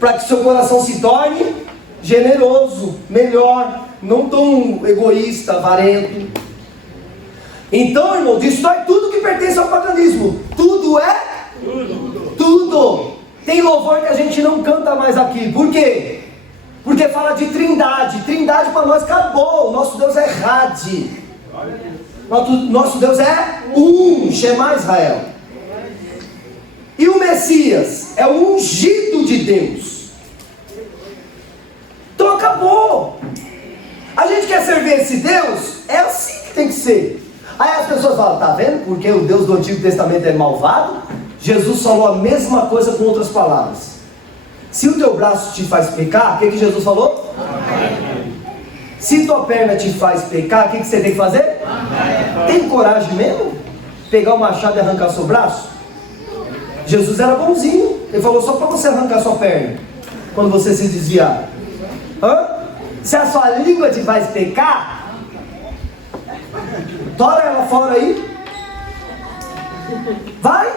para que seu coração se torne generoso, melhor, não tão egoísta, avarento. Então, irmão, destrói tudo que pertence ao paganismo. Tudo é? Tudo. Tem louvor que a gente não canta mais aqui. Por quê? Porque fala de trindade. Trindade para nós acabou. O nosso Deus é Had. Nosso Deus é Shema Israel. E o Messias é o ungido de Deus. Então acabou. A gente quer servir esse Deus? É assim que tem que ser. Aí as pessoas falam, tá vendo? Porque o Deus do Antigo Testamento é malvado. Jesus falou a mesma coisa com outras palavras. Se o teu braço te faz pecar, o que Jesus falou? Amém. Se tua perna te faz pecar, o que você tem que fazer? Amém. Tem coragem mesmo? Pegar o machado e arrancar seu braço? Jesus era bonzinho. Ele falou só para você arrancar sua perna quando você se desviar. Se a sua língua te faz pecar, tora ela fora aí. Vai.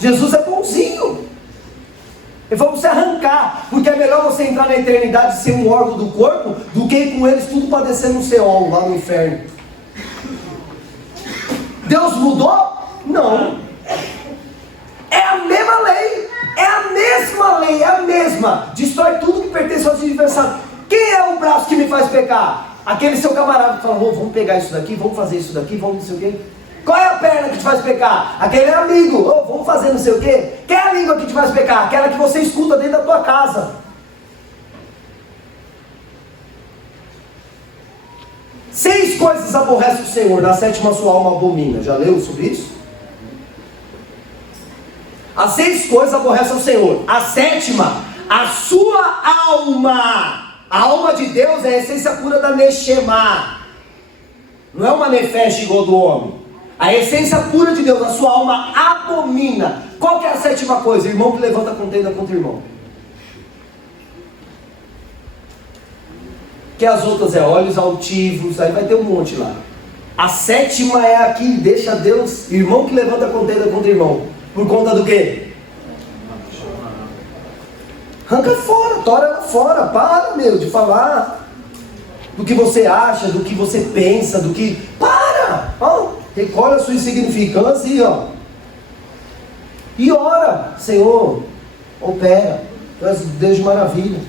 Jesus é bonzinho. Ele falou para você arrancar, porque é melhor você entrar na eternidade e ser um órgão do corpo do que ir com eles tudo padecer no Seol, lá no inferno. Deus mudou? Não. É a mesma lei. É a mesma lei, é a mesma. Destrói tudo que pertence aos adversários. Quem é o braço que me faz pecar? Aquele seu camarada que fala, vamos pegar isso daqui, vamos fazer isso daqui, vamos não sei o quê. Qual é a perna que te faz pecar? Aquele amigo, vamos fazer não sei o quê. Quem é a língua que te faz pecar? Aquela que você escuta dentro da tua casa. 6 coisas aborrece o Senhor, na 7ª sua alma abomina. Já leu sobre isso? As 6 coisas aborrecem o Senhor. A 7ª, a sua alma. A alma de Deus é a essência pura da Neshema. Não é uma nefesh igual do homem. A essência pura de Deus, a sua alma abomina. Qual que é a 7ª coisa? Irmão que levanta contenda contra irmão. Que as outras é olhos altivos, aí vai ter um monte lá. A 7ª é a que deixa Deus, irmão que levanta contenda contra irmão. Por conta do quê? Arranca fora, tora ela fora. Para, de falar do que você acha, do que você pensa, do que... Para! Recolhe a sua insignificância e ora. Senhor, opera. Tu és Deus de maravilha.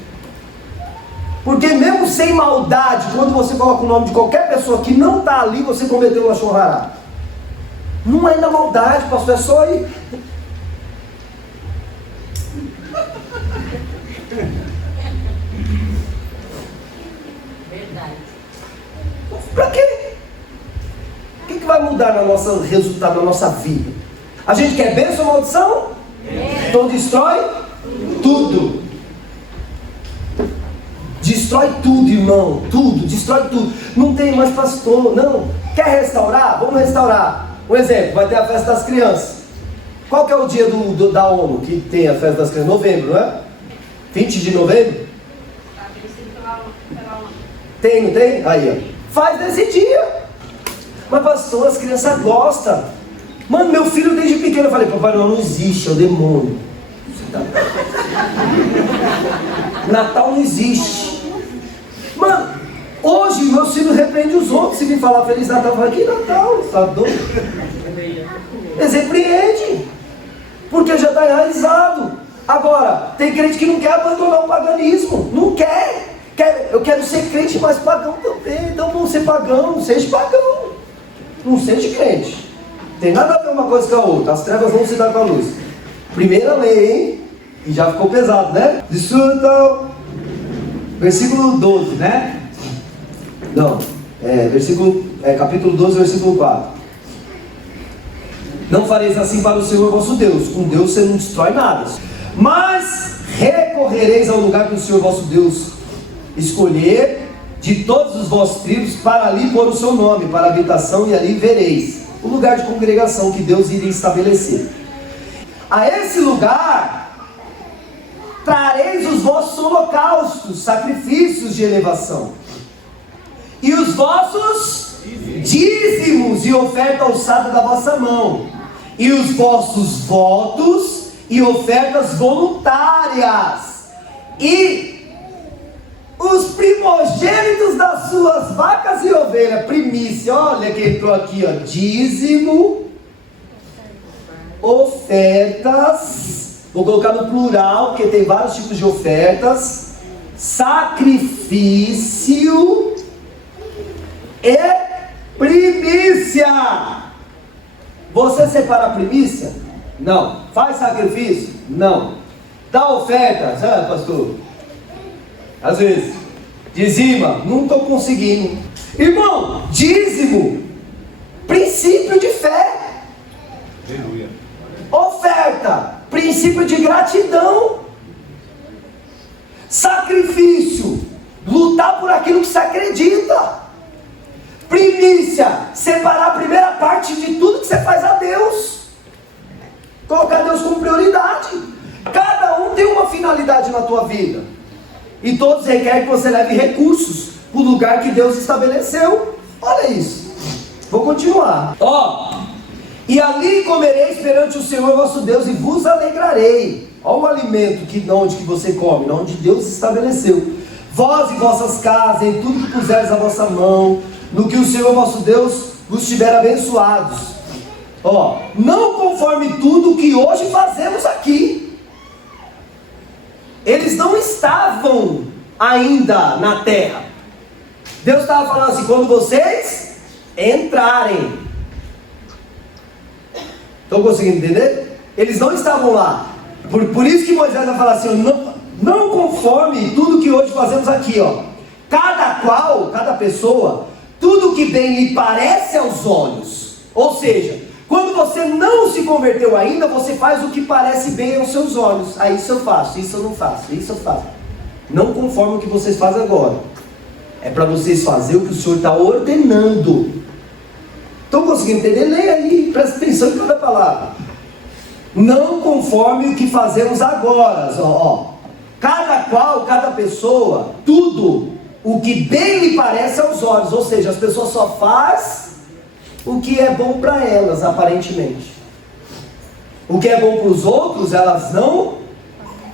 Porque mesmo sem maldade, quando você coloca o nome de qualquer pessoa que não está ali, você cometeu uma chorrará. Não é na maldade, pastor, é só ir. Verdade. Pra quê? O que vai mudar no nosso resultado, na nossa vida? A gente quer bênção ou maldição? Então destrói tudo. Destrói tudo, irmão. Tudo, destrói tudo. Não tem mais pastor, não. Quer restaurar? Vamos restaurar. Um exemplo, vai ter a festa das crianças. Qual que é o dia da ONU que tem a festa das crianças? Novembro, não é? 20 de novembro? Tem, não tem? Aí, faz nesse dia. Mas pastor, as crianças gostam. Mano, meu filho desde pequeno, eu falei, Papai Noel não existe, é o demônio. Natal não existe. Mano, hoje meus filhos repreendem os outros. Se me falar Feliz Natal, eu falo, que Natal? Está doido? Eles repreendem, porque já está enraizado. Agora, tem crente que não quer abandonar o paganismo. Não quer. Eu quero ser crente, mas pagão também. Então vamos ser pagão, seja pagão. Não seja crente. Tem nada a ver uma coisa com a outra. As trevas vão se dar com a luz. Primeira lei, hein? E já ficou pesado, né? Desfrutam. Versículo 12, né? Não, capítulo 12, versículo 4. Não fareis assim para o Senhor vosso Deus. Com Deus você não destrói nada. Mas recorrereis ao lugar que o Senhor vosso Deus escolher de todos os vossos tribos, para ali pôr o seu nome, para a habitação, e ali vereis o lugar de congregação que Deus iria estabelecer. A esse lugar trareis os vossos holocaustos, sacrifícios de elevação, e os vossos dízimos e oferta alçada da vossa mão, e os vossos votos e ofertas voluntárias, e os primogênitos das suas vacas e ovelhas, primícia, olha que entrou aqui, ó, dízimo, ofertas, vou colocar no plural, porque tem vários tipos de ofertas, sacrifício e primícia. Você separa a primícia? Não. Faz sacrifício? Não. Dá oferta? Ah, pastor, às vezes. Dizima? Não estou conseguindo. Irmão, dízimo, princípio de fé. Aleluia. Oferta, princípio de gratidão. Sacrifício, lutar por aquilo que se acredita. Primícia, separar a primeira parte de tudo que você faz a Deus. Colocar Deus como prioridade. Cada um tem uma finalidade na tua vida, e todos requerem que você leve recursos para o lugar que Deus estabeleceu. Olha isso. Vou continuar. E ali comereis perante o Senhor vosso Deus, e vos alegrarei. Olha o alimento onde que você come, onde Deus estabeleceu. Vós e vossas casas, em tudo que puseres a vossa mão, no que o Senhor vosso Deus vos tiver abençoados. Não conforme tudo que hoje fazemos aqui. Eles não estavam ainda na terra. Deus estava falando assim: quando vocês entrarem. Estão conseguindo entender? Eles não estavam lá. Por isso que Moisés vai falar assim: não conforme tudo que hoje fazemos aqui, cada pessoa, tudo que bem lhe parece aos olhos. Ou seja, quando você não se converteu ainda, você faz o que parece bem aos seus olhos. Isso eu faço, isso eu não faço, isso eu faço. Não conforme o que vocês fazem agora. É para vocês fazer o que o Senhor está ordenando. Estão conseguindo entender? Leia aí, presta atenção em cada palavra. Não conforme o que fazemos agora. Cada pessoa, tudo o que bem lhe parece aos olhos. Ou seja, as pessoas só fazem o que é bom para elas, aparentemente. O que é bom para os outros, elas não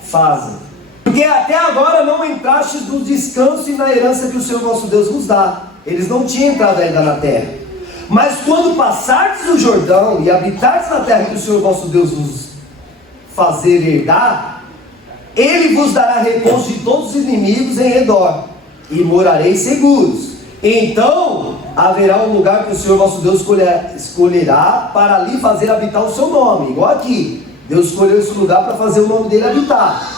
fazem. Porque até agora não entrastes no descanso e na herança que o Senhor nosso Deus vos dá. Eles não tinham entrado ainda na terra. Mas quando passardes o Jordão e habitardes na terra que o Senhor vosso Deus vos fazer herdar, Ele vos dará repouso de todos os inimigos em redor, e morareis seguros. Então haverá um lugar que o Senhor vosso Deus escolherá para ali fazer habitar o seu nome. Igual aqui, Deus escolheu esse lugar para fazer o nome dele habitar.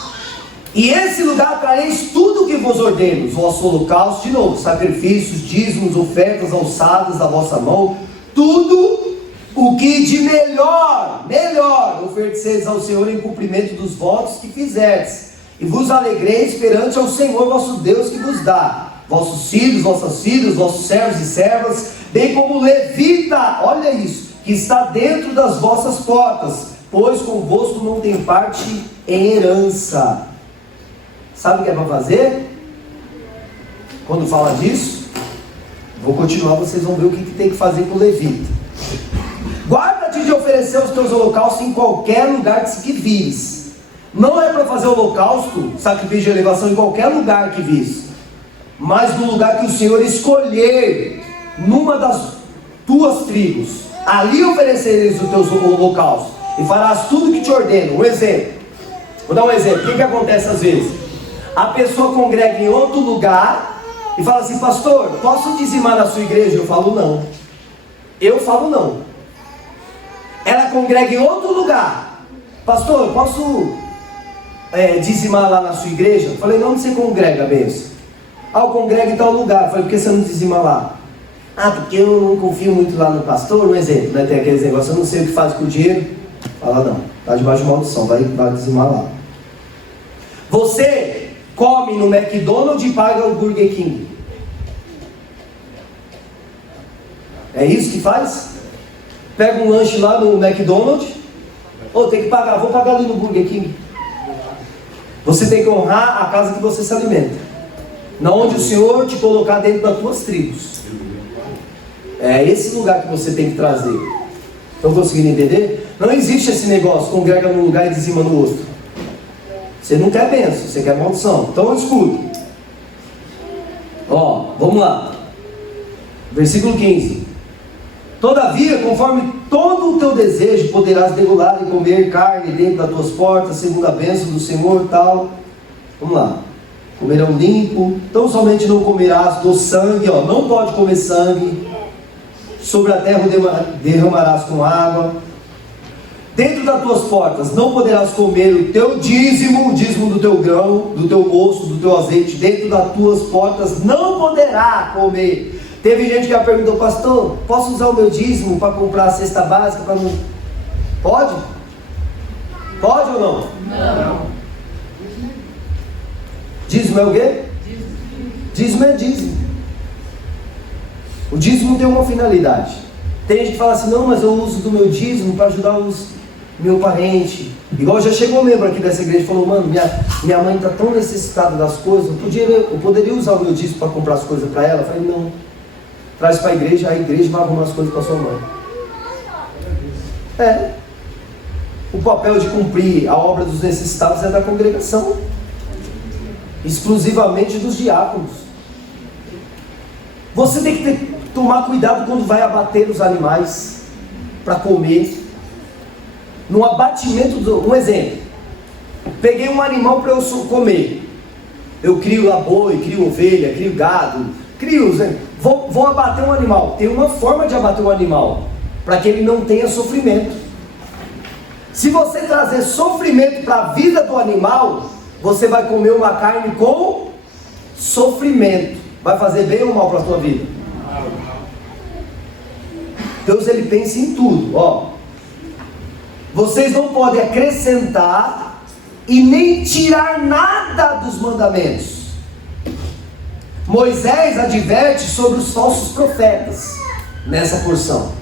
E esse lugar trareis tudo o que vos ordeno, os vossos holocaustos, de novo, sacrifícios, dízimos, ofertas alçadas da vossa mão, tudo o que de melhor ofereceis ao Senhor em cumprimento dos votos que fizerdes, e vos alegreis perante ao Senhor vosso Deus que vos dá vossos filhos, vossas filhas, vossos servos e servas, bem como o levita, olha isso, que está dentro das vossas portas, pois convosco não tem parte em herança. Sabe o que é para fazer? Quando fala disso, vou continuar, vocês vão ver o que tem que fazer com o levita. Guarda-te de oferecer os teus holocaustos em qualquer lugar que vires. Não é para fazer holocausto, sacrifício de elevação, em qualquer lugar que vires, mas no lugar que o Senhor escolher, numa das tuas tribos. Ali oferecereis os teus holocaustos, e farás tudo que te ordeno. Um exemplo, vou dar um exemplo. O que acontece às vezes? A pessoa congrega em outro lugar e fala assim: pastor, posso dizimar na sua igreja? Eu falo não. Ela congrega em outro lugar pastor, eu posso dizimar lá na sua igreja? Eu falei, não, onde você congrega, benção? Eu congrego em tal lugar. Eu falei, por que você não dizima lá? Porque eu não confio muito lá no pastor, um exemplo, né? Tem aqueles negócios, eu não sei o que faz com o dinheiro. Fala, não, está debaixo de maldição, vai dizimar lá. Você come no McDonald's e paga o Burger King. É isso que faz? Pega um lanche lá no McDonald's, tem que pagar, vou pagar ali no Burger King. Você tem que honrar a casa que você se alimenta, não onde o Senhor te colocar dentro das tuas tribos. É esse lugar que você tem que trazer. Estão conseguindo entender? Não existe esse negócio, congrega num lugar e dizima no outro. Você não quer bênção, você quer maldição. Então escuta. Vamos lá. Versículo 15. Todavia, conforme todo o teu desejo, poderás degolar e comer carne dentro das tuas portas, segundo a bênção do Senhor, tal. Vamos lá. Comerão limpo. Então somente não comerás do sangue, não pode comer sangue. Sobre a terra derramarás com água. Dentro das tuas portas não poderás comer o teu dízimo, o dízimo do teu grão, do teu mosto, do teu azeite. Dentro das tuas portas não poderá comer. Teve gente que já perguntou, pastor, posso usar o meu dízimo para comprar a cesta básica? Pode? Pode ou não? Não. Dízimo é o quê? Dízimo é dízimo. O dízimo tem uma finalidade. Tem gente que fala assim, não, mas eu uso do meu dízimo para ajudar meu parente. Igual já chegou um membro aqui dessa igreja e falou, mano, minha mãe está tão necessitada das coisas, eu poderia usar o meu dízimo para comprar as coisas para ela? Eu falei, não. Traz para a igreja vai arrumar as coisas para sua mãe. O papel de cumprir a obra dos necessitados é da congregação, exclusivamente dos diáconos. Você tem que tomar cuidado quando vai abater os animais para comer. No abatimento, um exemplo, peguei um animal para eu comer. Eu crio lá boi, crio ovelha, crio gado, vou abater um animal. Tem uma forma de abater um animal, para que ele não tenha sofrimento. Se você trazer sofrimento para a vida do animal, você vai comer uma carne com sofrimento. Vai fazer bem ou mal para a tua vida? Deus, ele pensa em tudo. Vocês não podem acrescentar e nem tirar nada dos mandamentos. Moisés adverte sobre os falsos profetas nessa porção.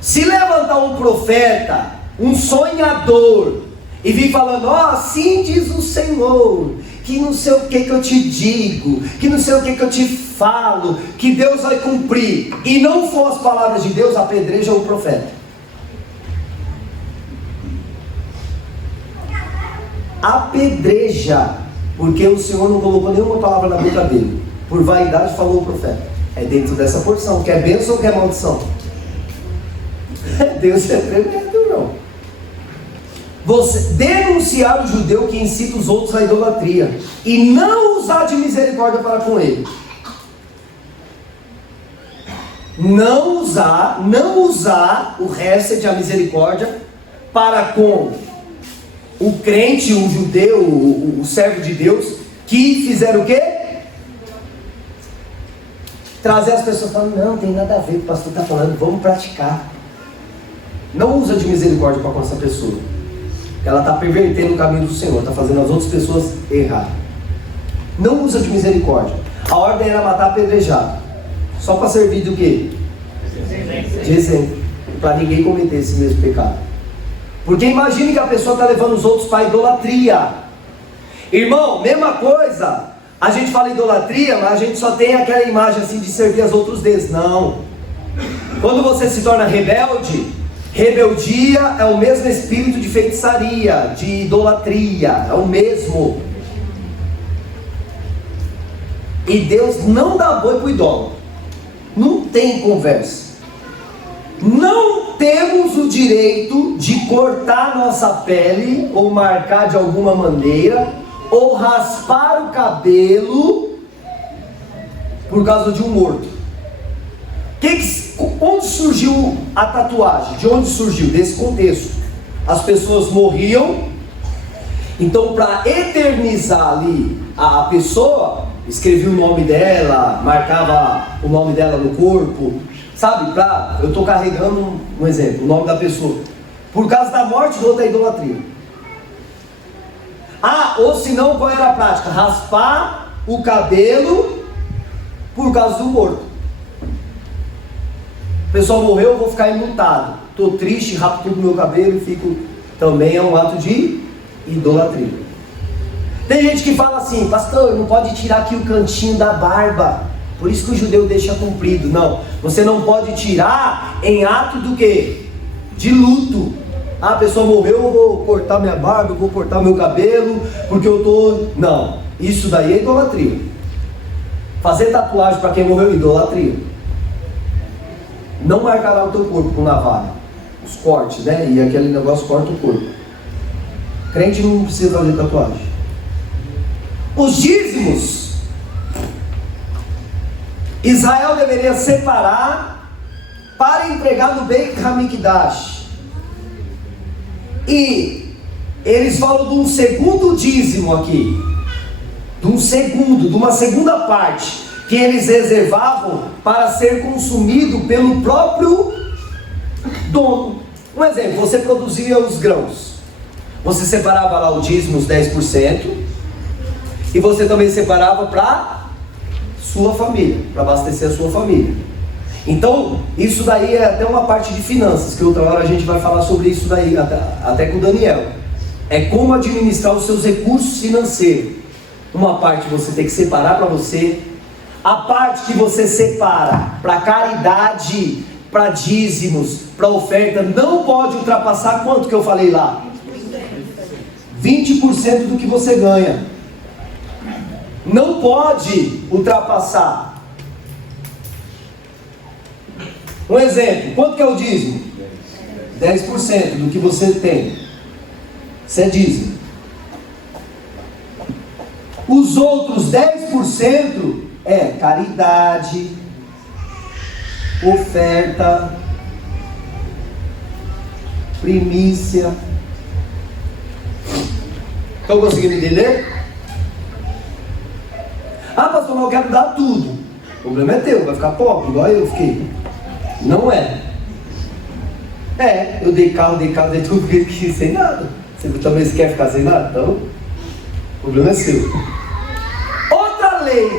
Se levantar um profeta, um sonhador, e vir falando, assim diz o Senhor, que não sei o que eu te digo, que não sei o que eu te falo, que Deus vai cumprir, e não for as palavras de Deus, apedreja o profeta. Apedreja, porque o Senhor não colocou nenhuma palavra na boca dele. Por vaidade falou o profeta. É dentro dessa porção. Quer bênção ou quer maldição? Deus é tremendo, não. Você denunciar o judeu que incita os outros à idolatria e não usar de misericórdia para com ele. Não usar o resto, a misericórdia, para com o crente, o judeu, o servo de Deus, que fizeram o quê? Trazer as pessoas falando, não tem nada a ver com o que o pastor está falando, vamos praticar. Não usa de misericórdia para com essa pessoa. Ela está pervertendo o caminho do Senhor, está fazendo as outras pessoas errar. Não usa de misericórdia. A ordem era matar apedrejado. Só para servir do quê? De exemplo. Para ninguém cometer esse mesmo pecado. Porque imagine que a pessoa está levando os outros para a idolatria. Irmão, mesma coisa. A gente fala idolatria, mas a gente só tem aquela imagem assim de servir aos outros deuses. Não. Quando você se torna rebelde, rebeldia é o mesmo espírito de feitiçaria, de idolatria, é o mesmo. E Deus não dá boi para o idólatra. Não tem conversa. Não temos o direito de cortar nossa pele, ou marcar de alguma maneira, ou raspar o cabelo por causa de um morto. Onde surgiu a tatuagem? De onde surgiu? Desse contexto. as pessoas morriam. Então, para eternizar ali a pessoa, escrevia o nome dela, marcava o nome dela no corpo, sabe? Eu estou carregando um exemplo, o nome da pessoa. Por causa da morte do outro é idolatria. Ou se não, qual era a prática? Raspar o cabelo por causa do morto. A pessoa morreu, eu vou ficar enlutado. Estou triste, raspo tudo meu cabelo e fico... Também é um ato de idolatria. Tem gente que fala assim: pastor, não pode tirar aqui o cantinho da barba, por isso que o judeu deixa comprido. Não, você não pode tirar em ato do quê? De luto. A pessoa morreu, eu vou cortar minha barba, eu vou cortar meu cabelo, porque eu tô... Não, isso daí é idolatria. Fazer tatuagem para quem morreu, idolatria. Não marcará o teu corpo com navalha, os cortes, né? E aquele negócio corta o corpo. Crente não precisa fazer tatuagem. Os dízimos, Israel deveria separar para entregar no Beit HaMikdash. E eles falam de um segundo dízimo aqui, de uma segunda parte, que eles reservavam para ser consumido pelo próprio dono. Um exemplo: você produzia os grãos, você separava lá o dízimo, os 10%, e você também separava para sua família, para abastecer a sua família. Então, isso daí é até uma parte de finanças, que outra hora a gente vai falar sobre isso daí, até com o Daniel. É como administrar os seus recursos financeiros. Uma parte você tem que separar para você, a parte que você separa para caridade, para dízimos, para oferta, não pode ultrapassar quanto que eu falei lá? 20% do que você ganha. Não pode ultrapassar. Um exemplo: quanto que é o dízimo? 10% do que você tem. Isso é dízimo. Os outros 10% é caridade, oferta, primícia. Estão conseguindo entender? Pastor, mas eu quero dar tudo. O problema é teu, vai ficar pobre, igual eu fiquei. Não é. Eu dei carro, dei tudo que eu quis, sem nada. Você também quer ficar sem nada? Então, o problema é seu. Outra lei: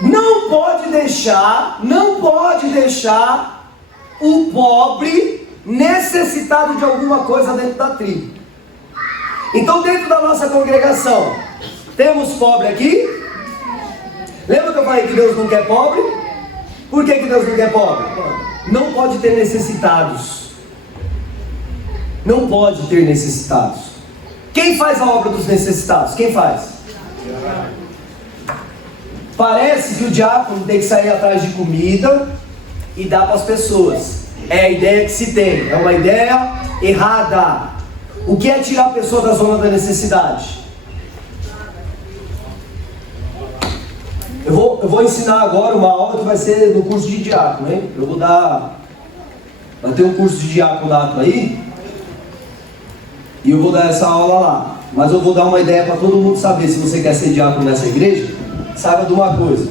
não pode deixar o pobre necessitado de alguma coisa dentro da tribo. Então, dentro da nossa congregação, temos pobre aqui. Lembra que eu falei que Deus não quer pobre? Por que Deus não quer pobre? Não pode ter necessitados. Não pode ter necessitados. Quem faz a obra dos necessitados? Quem faz? Parece que o diácono tem que sair atrás de comida e dar para as pessoas. É a ideia que se tem. É uma ideia errada. O que é tirar a pessoa da zona da necessidade? Eu vou ensinar agora uma aula que vai ser no curso de diácono, hein? Vai ter um curso de diaconato aí, e eu vou dar essa aula lá. Mas eu vou dar uma ideia para todo mundo saber. Se você quer ser diácono nessa igreja, saiba de uma coisa: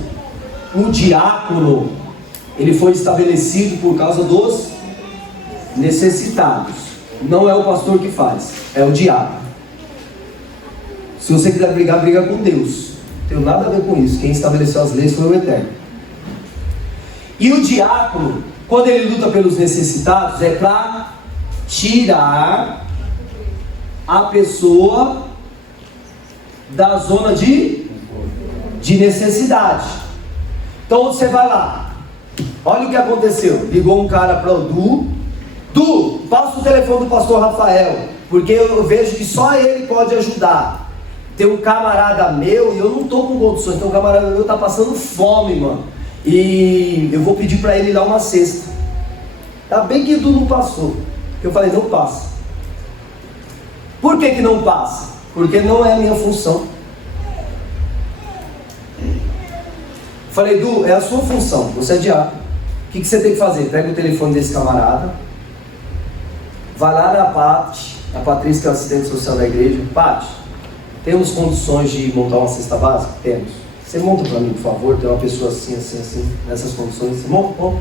o diácono, ele foi estabelecido por causa dos necessitados. Não é o pastor que faz, é o diácono. Se você quiser brigar, briga com Deus. Não tem nada a ver com isso. Quem estabeleceu as leis foi o Eterno. E o diácono, quando ele luta pelos necessitados, é para tirar a pessoa da zona de necessidade. Então você vai lá. Olha o que aconteceu. Ligou um cara para o Du, passa o telefone do pastor Rafael, porque eu vejo que só ele pode ajudar. Tem um camarada meu, e eu não estou com condições, então um camarada meu está passando fome, mano. E eu vou pedir para ele dar uma cesta. Tá bem que o Du não passou. Eu falei: não passa. Por que não passa? Porque não é a minha função. Falei: Du, é a sua função, você é diácono. O que você tem que fazer? Pega o telefone desse camarada, vai lá na Pati, a Patrícia, que é assistente social da igreja. Pati, temos condições de montar uma cesta básica? Temos. Você monta para mim, por favor, tem uma pessoa assim, nessas condições. Você monta.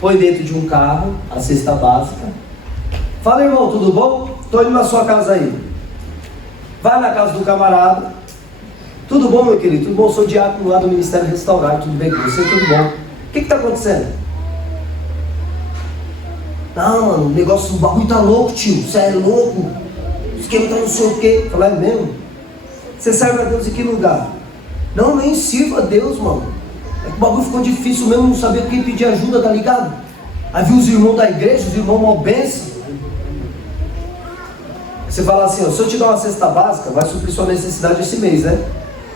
Põe dentro de um carro a cesta básica. Fala, irmão, tudo bom? Estou indo na sua casa aí. Vai na casa do camarada. Tudo bom, meu querido? Tudo bom? Eu sou diácono lá do Ministério Restaurar. Tudo bem com você? Tudo bom. O que está acontecendo? Não, mano, o negócio, o bagulho tá louco, tio. Você é louco. O esquema tá não sei o quê. Falar, é mesmo? Você serve a Deus em que lugar? Não, nem sirvo a Deus, mano. É que o bagulho ficou difícil mesmo, não sabia quem pedir ajuda, tá ligado? Aí viu os irmãos da igreja, os irmãos mal benção. Você fala assim, ó, se eu te dar uma cesta básica, vai suprir sua necessidade esse mês, né?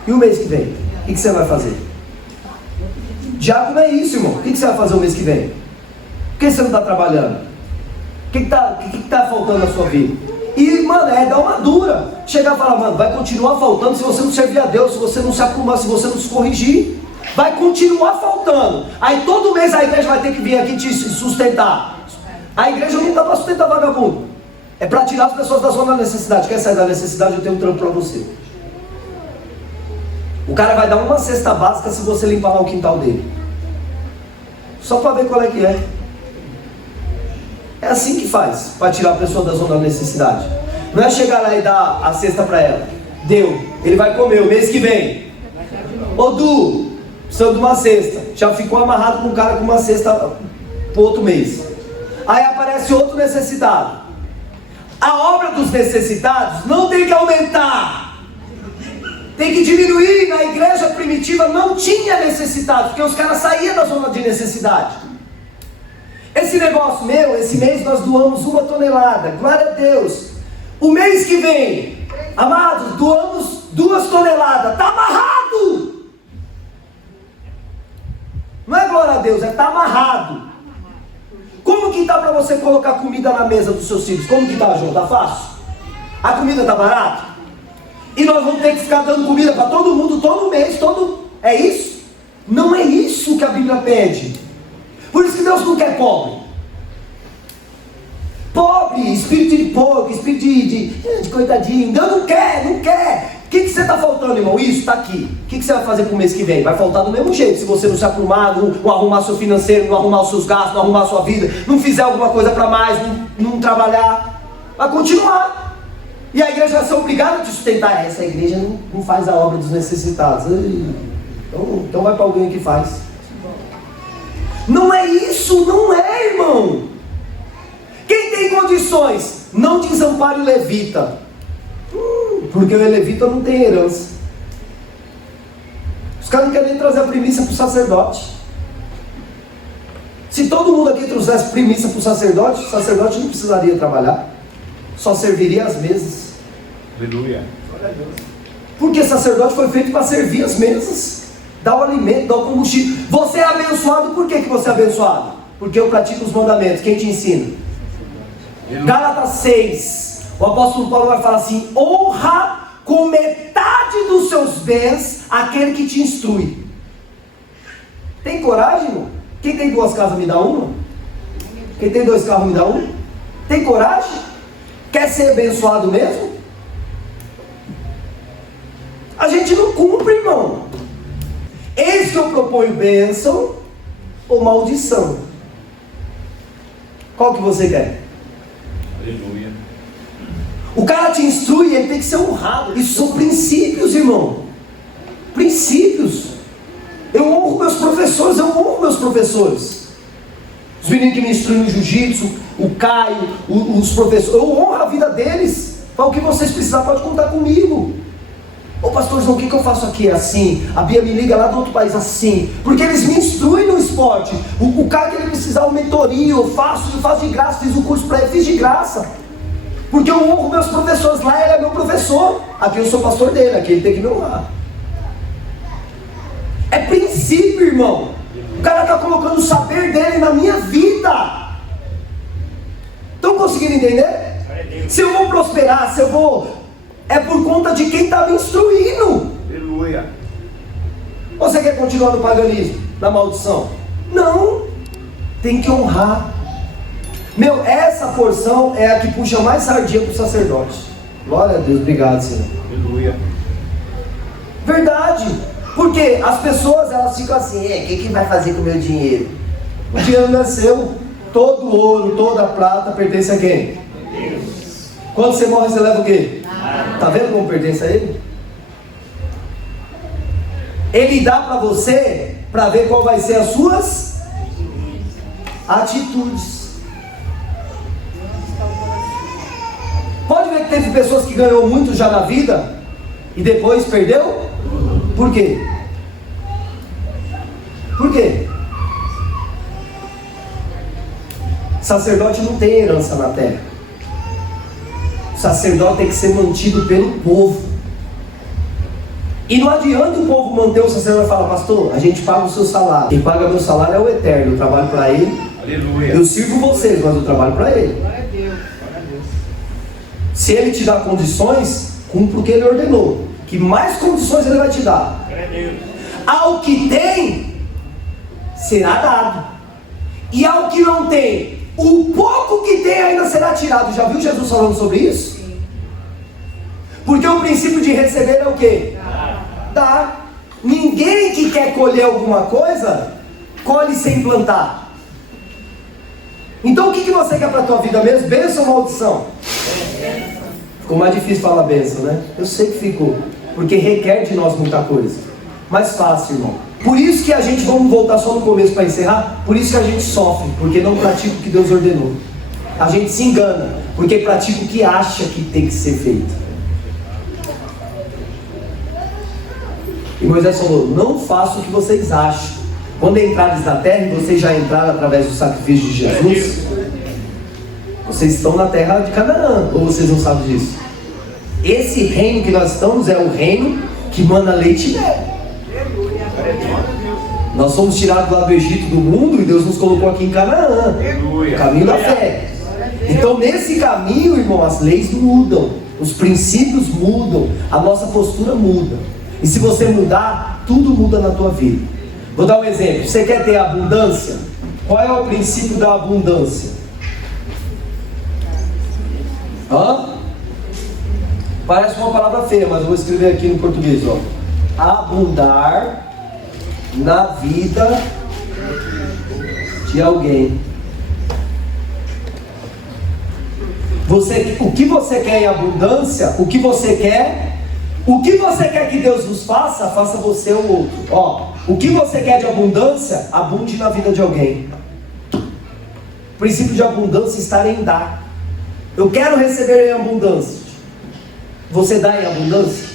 E o mês que vem? O que você vai fazer? Diácono é isso, irmão. O que você vai fazer o mês que vem? Por que você não está trabalhando? O que tá faltando na sua vida? E, mano, dá uma dura. Chegar e falar, mano, vai continuar faltando se você não servir a Deus, se você não se aprumar, se você não se corrigir. Vai continuar faltando. Aí todo mês a igreja vai ter que vir aqui te sustentar. A igreja não está para sustentar vagabundo. É para tirar as pessoas da zona da necessidade. Quer sair da necessidade? Eu tenho um trampo para você. O cara vai dar uma cesta básica se você limpar lá o quintal dele. Só para ver qual é que é. É assim que faz, para tirar a pessoa da zona da necessidade. Não é chegar lá e dar a cesta para ela. Deu, ele vai comer o mês que vem. Ô Du, precisamos de uma cesta. Já ficou amarrado com um cara com uma cesta para outro mês. Aí aparece outro necessitado. A obra dos necessitados não tem que aumentar, tem que diminuir. Na igreja primitiva não tinha necessitados, porque os caras saíam da zona de necessidade. Esse negócio meu, esse mês nós doamos 1 tonelada, glória a Deus. O mês que vem, amados, doamos 2 toneladas, está amarrado. Não é glória a Deus, está amarrado. Como que está para você colocar comida na mesa dos seus filhos? Como que está, João? Está fácil? A comida está barata? E nós vamos ter que ficar dando comida para todo mundo, todo mês, É isso? Não é isso que a Bíblia pede. Por isso que Deus não quer pobre. Pobre, espírito de pobre, espírito de coitadinho. Deus não quer. O que você está faltando, irmão? Isso está aqui. O que você vai fazer para o mês que vem? Vai faltar do mesmo jeito. Se você não se aprumar, não arrumar seu financeiro, não arrumar os seus gastos, não arrumar a sua vida, não fizer alguma coisa para mais, não trabalhar, vai continuar. E a igreja vai ser obrigada a te sustentar. Essa igreja não faz a obra dos necessitados. Então vai para alguém que faz. Não é isso, não é, irmão. Quem tem condições, não desampare o levita. Porque o levita não tem herança. Os caras não querem nem trazer a primícia para o sacerdote. Se todo mundo aqui trouxesse primícia para o sacerdote não precisaria trabalhar. Só serviria as mesas. Aleluia. Porque sacerdote foi feito para servir as mesas, dar o alimento, dar o combustível. Você é abençoado, por que você é abençoado? Porque eu pratico os mandamentos. Quem te ensina? Gálatas 6. O apóstolo Paulo vai falar assim: honra com metade dos seus bens aquele que te instrui. Tem coragem, irmão? Quem tem 2 casas me dá uma? Quem tem 2 carros me dá um? Tem coragem? Quer ser abençoado mesmo? A gente não cumpre, irmão. Eis que eu proponho bênção ou maldição. Qual que você quer? Aleluia. O cara te instrui, ele tem que ser honrado. Isso são princípios, irmão. Princípios. Eu honro meus professores. Os meninos que me instruem no jiu-jitsu, o Caio, os professores, eu honro a vida deles. Fala, o que vocês precisarem, pode contar comigo. Ô pastorzão, o que eu faço aqui? Assim. A Bia me liga lá do outro país, assim. Porque eles me instruem no esporte. O cara que ele precisar uma mentoria, eu faço de graça, fiz o curso para ele, fiz de graça. Porque eu honro meus professores, lá ele é meu professor. Aqui eu sou pastor dele, aqui ele tem que me honrar. É princípio, irmão. O cara está colocando o saber dele na minha vida. Estão conseguindo entender? Se eu vou prosperar, é por conta de quem está me instruindo. Aleluia. Você quer continuar no paganismo, na maldição? Não. Tem que honrar. Meu, essa porção é a que puxa mais sardinha para o sacerdote. Glória a Deus, obrigado, Senhor. Aleluia. Verdade. Porque as pessoas, elas ficam assim, o que vai fazer com o meu dinheiro? O dinheiro não é seu. Todo o ouro, toda a prata pertence a quem? Deus. Quando você morre, você leva o quê? Tá vendo como pertence a Ele? Ele dá para você, para ver qual vai ser as suas atitudes. Pode ver que teve pessoas que ganhou muito já na vida e depois perdeu? Por quê? Por quê? Sacerdote não tem herança na terra. O sacerdote tem que ser mantido pelo povo. E não adianta o povo manter o sacerdote e falar, pastor, a gente paga o seu salário. Quem paga meu salário é o Eterno. Eu trabalho para Ele. Aleluia. Eu sirvo vocês, mas eu trabalho para Ele. Se Ele te dá condições, cumpra o que Ele ordenou. Que mais condições Ele vai te dar. Ao que tem, será dado. E ao que não tem, o pouco que tem ainda será tirado. Já viu Jesus falando sobre isso? Sim. Porque o princípio de receber é o quê? Dar. Ninguém que quer colher alguma coisa, colhe sem plantar. Então o que você quer para a tua vida mesmo? Bênção ou maldição? Ficou mais difícil falar bênção, né? Eu sei que ficou. Porque requer de nós muita coisa. Mais fácil, irmão. Por isso que a gente, vamos voltar só no começo para encerrar. Por isso que a gente sofre, porque não pratica o que Deus ordenou. A gente se engana, porque pratica o que acha que tem que ser feito. E Moisés falou, não faça o que vocês acham. Quando entrares na terra, e vocês já entraram através do sacrifício de Jesus, vocês estão na terra de Canaã, ou vocês não sabem disso? Esse reino que nós estamos é o reino que manda leite e mel. Nós fomos tirados lá do Egito, do mundo, e Deus nos colocou aqui em Canaã, o caminho da fé. Então nesse caminho, irmão, as leis mudam, os princípios mudam, a nossa postura muda. E se você mudar, tudo muda na tua vida. Vou dar um exemplo. Você quer ter abundância? Qual é o princípio da abundância? Parece uma palavra feia, mas eu vou escrever aqui no português, ó. Abundar na vida de alguém. O que você quer em abundância? O que você quer que Deus nos faça, faça você ou outro. Ó, o que você quer de abundância, abunde na vida de alguém. O princípio de abundância está em dar. Eu quero receber em abundância. Você dá em abundância?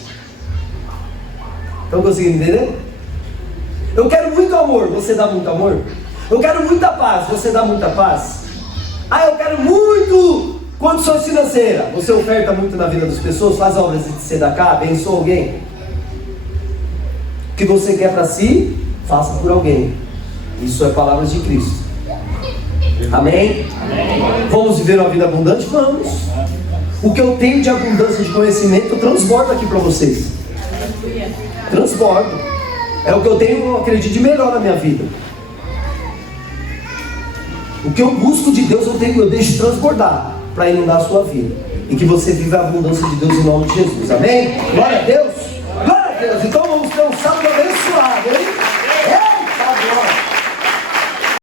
Estão conseguindo entender? Eu quero muito amor, você dá muito amor? Eu quero muita paz, você dá muita paz? Eu quero muito condições financeiras. Você oferta muito na vida das pessoas, faz obras de tzedaká, abençoa alguém? O que você quer para si, faça por alguém. Isso é palavras de Cristo. Amém? Amém? Vamos viver uma vida abundante? Vamos. O que eu tenho de abundância de conhecimento, eu transbordo aqui para vocês. Transbordo. É o que eu tenho, eu acredito, de melhor na minha vida. O que eu busco de Deus, eu deixo transbordar para inundar a sua vida. E que você viva a abundância de Deus em nome de Jesus. Amém? Glória a Deus. Glória a Deus. Então vamos ter um sábado abençoado, hein? Eita, glória.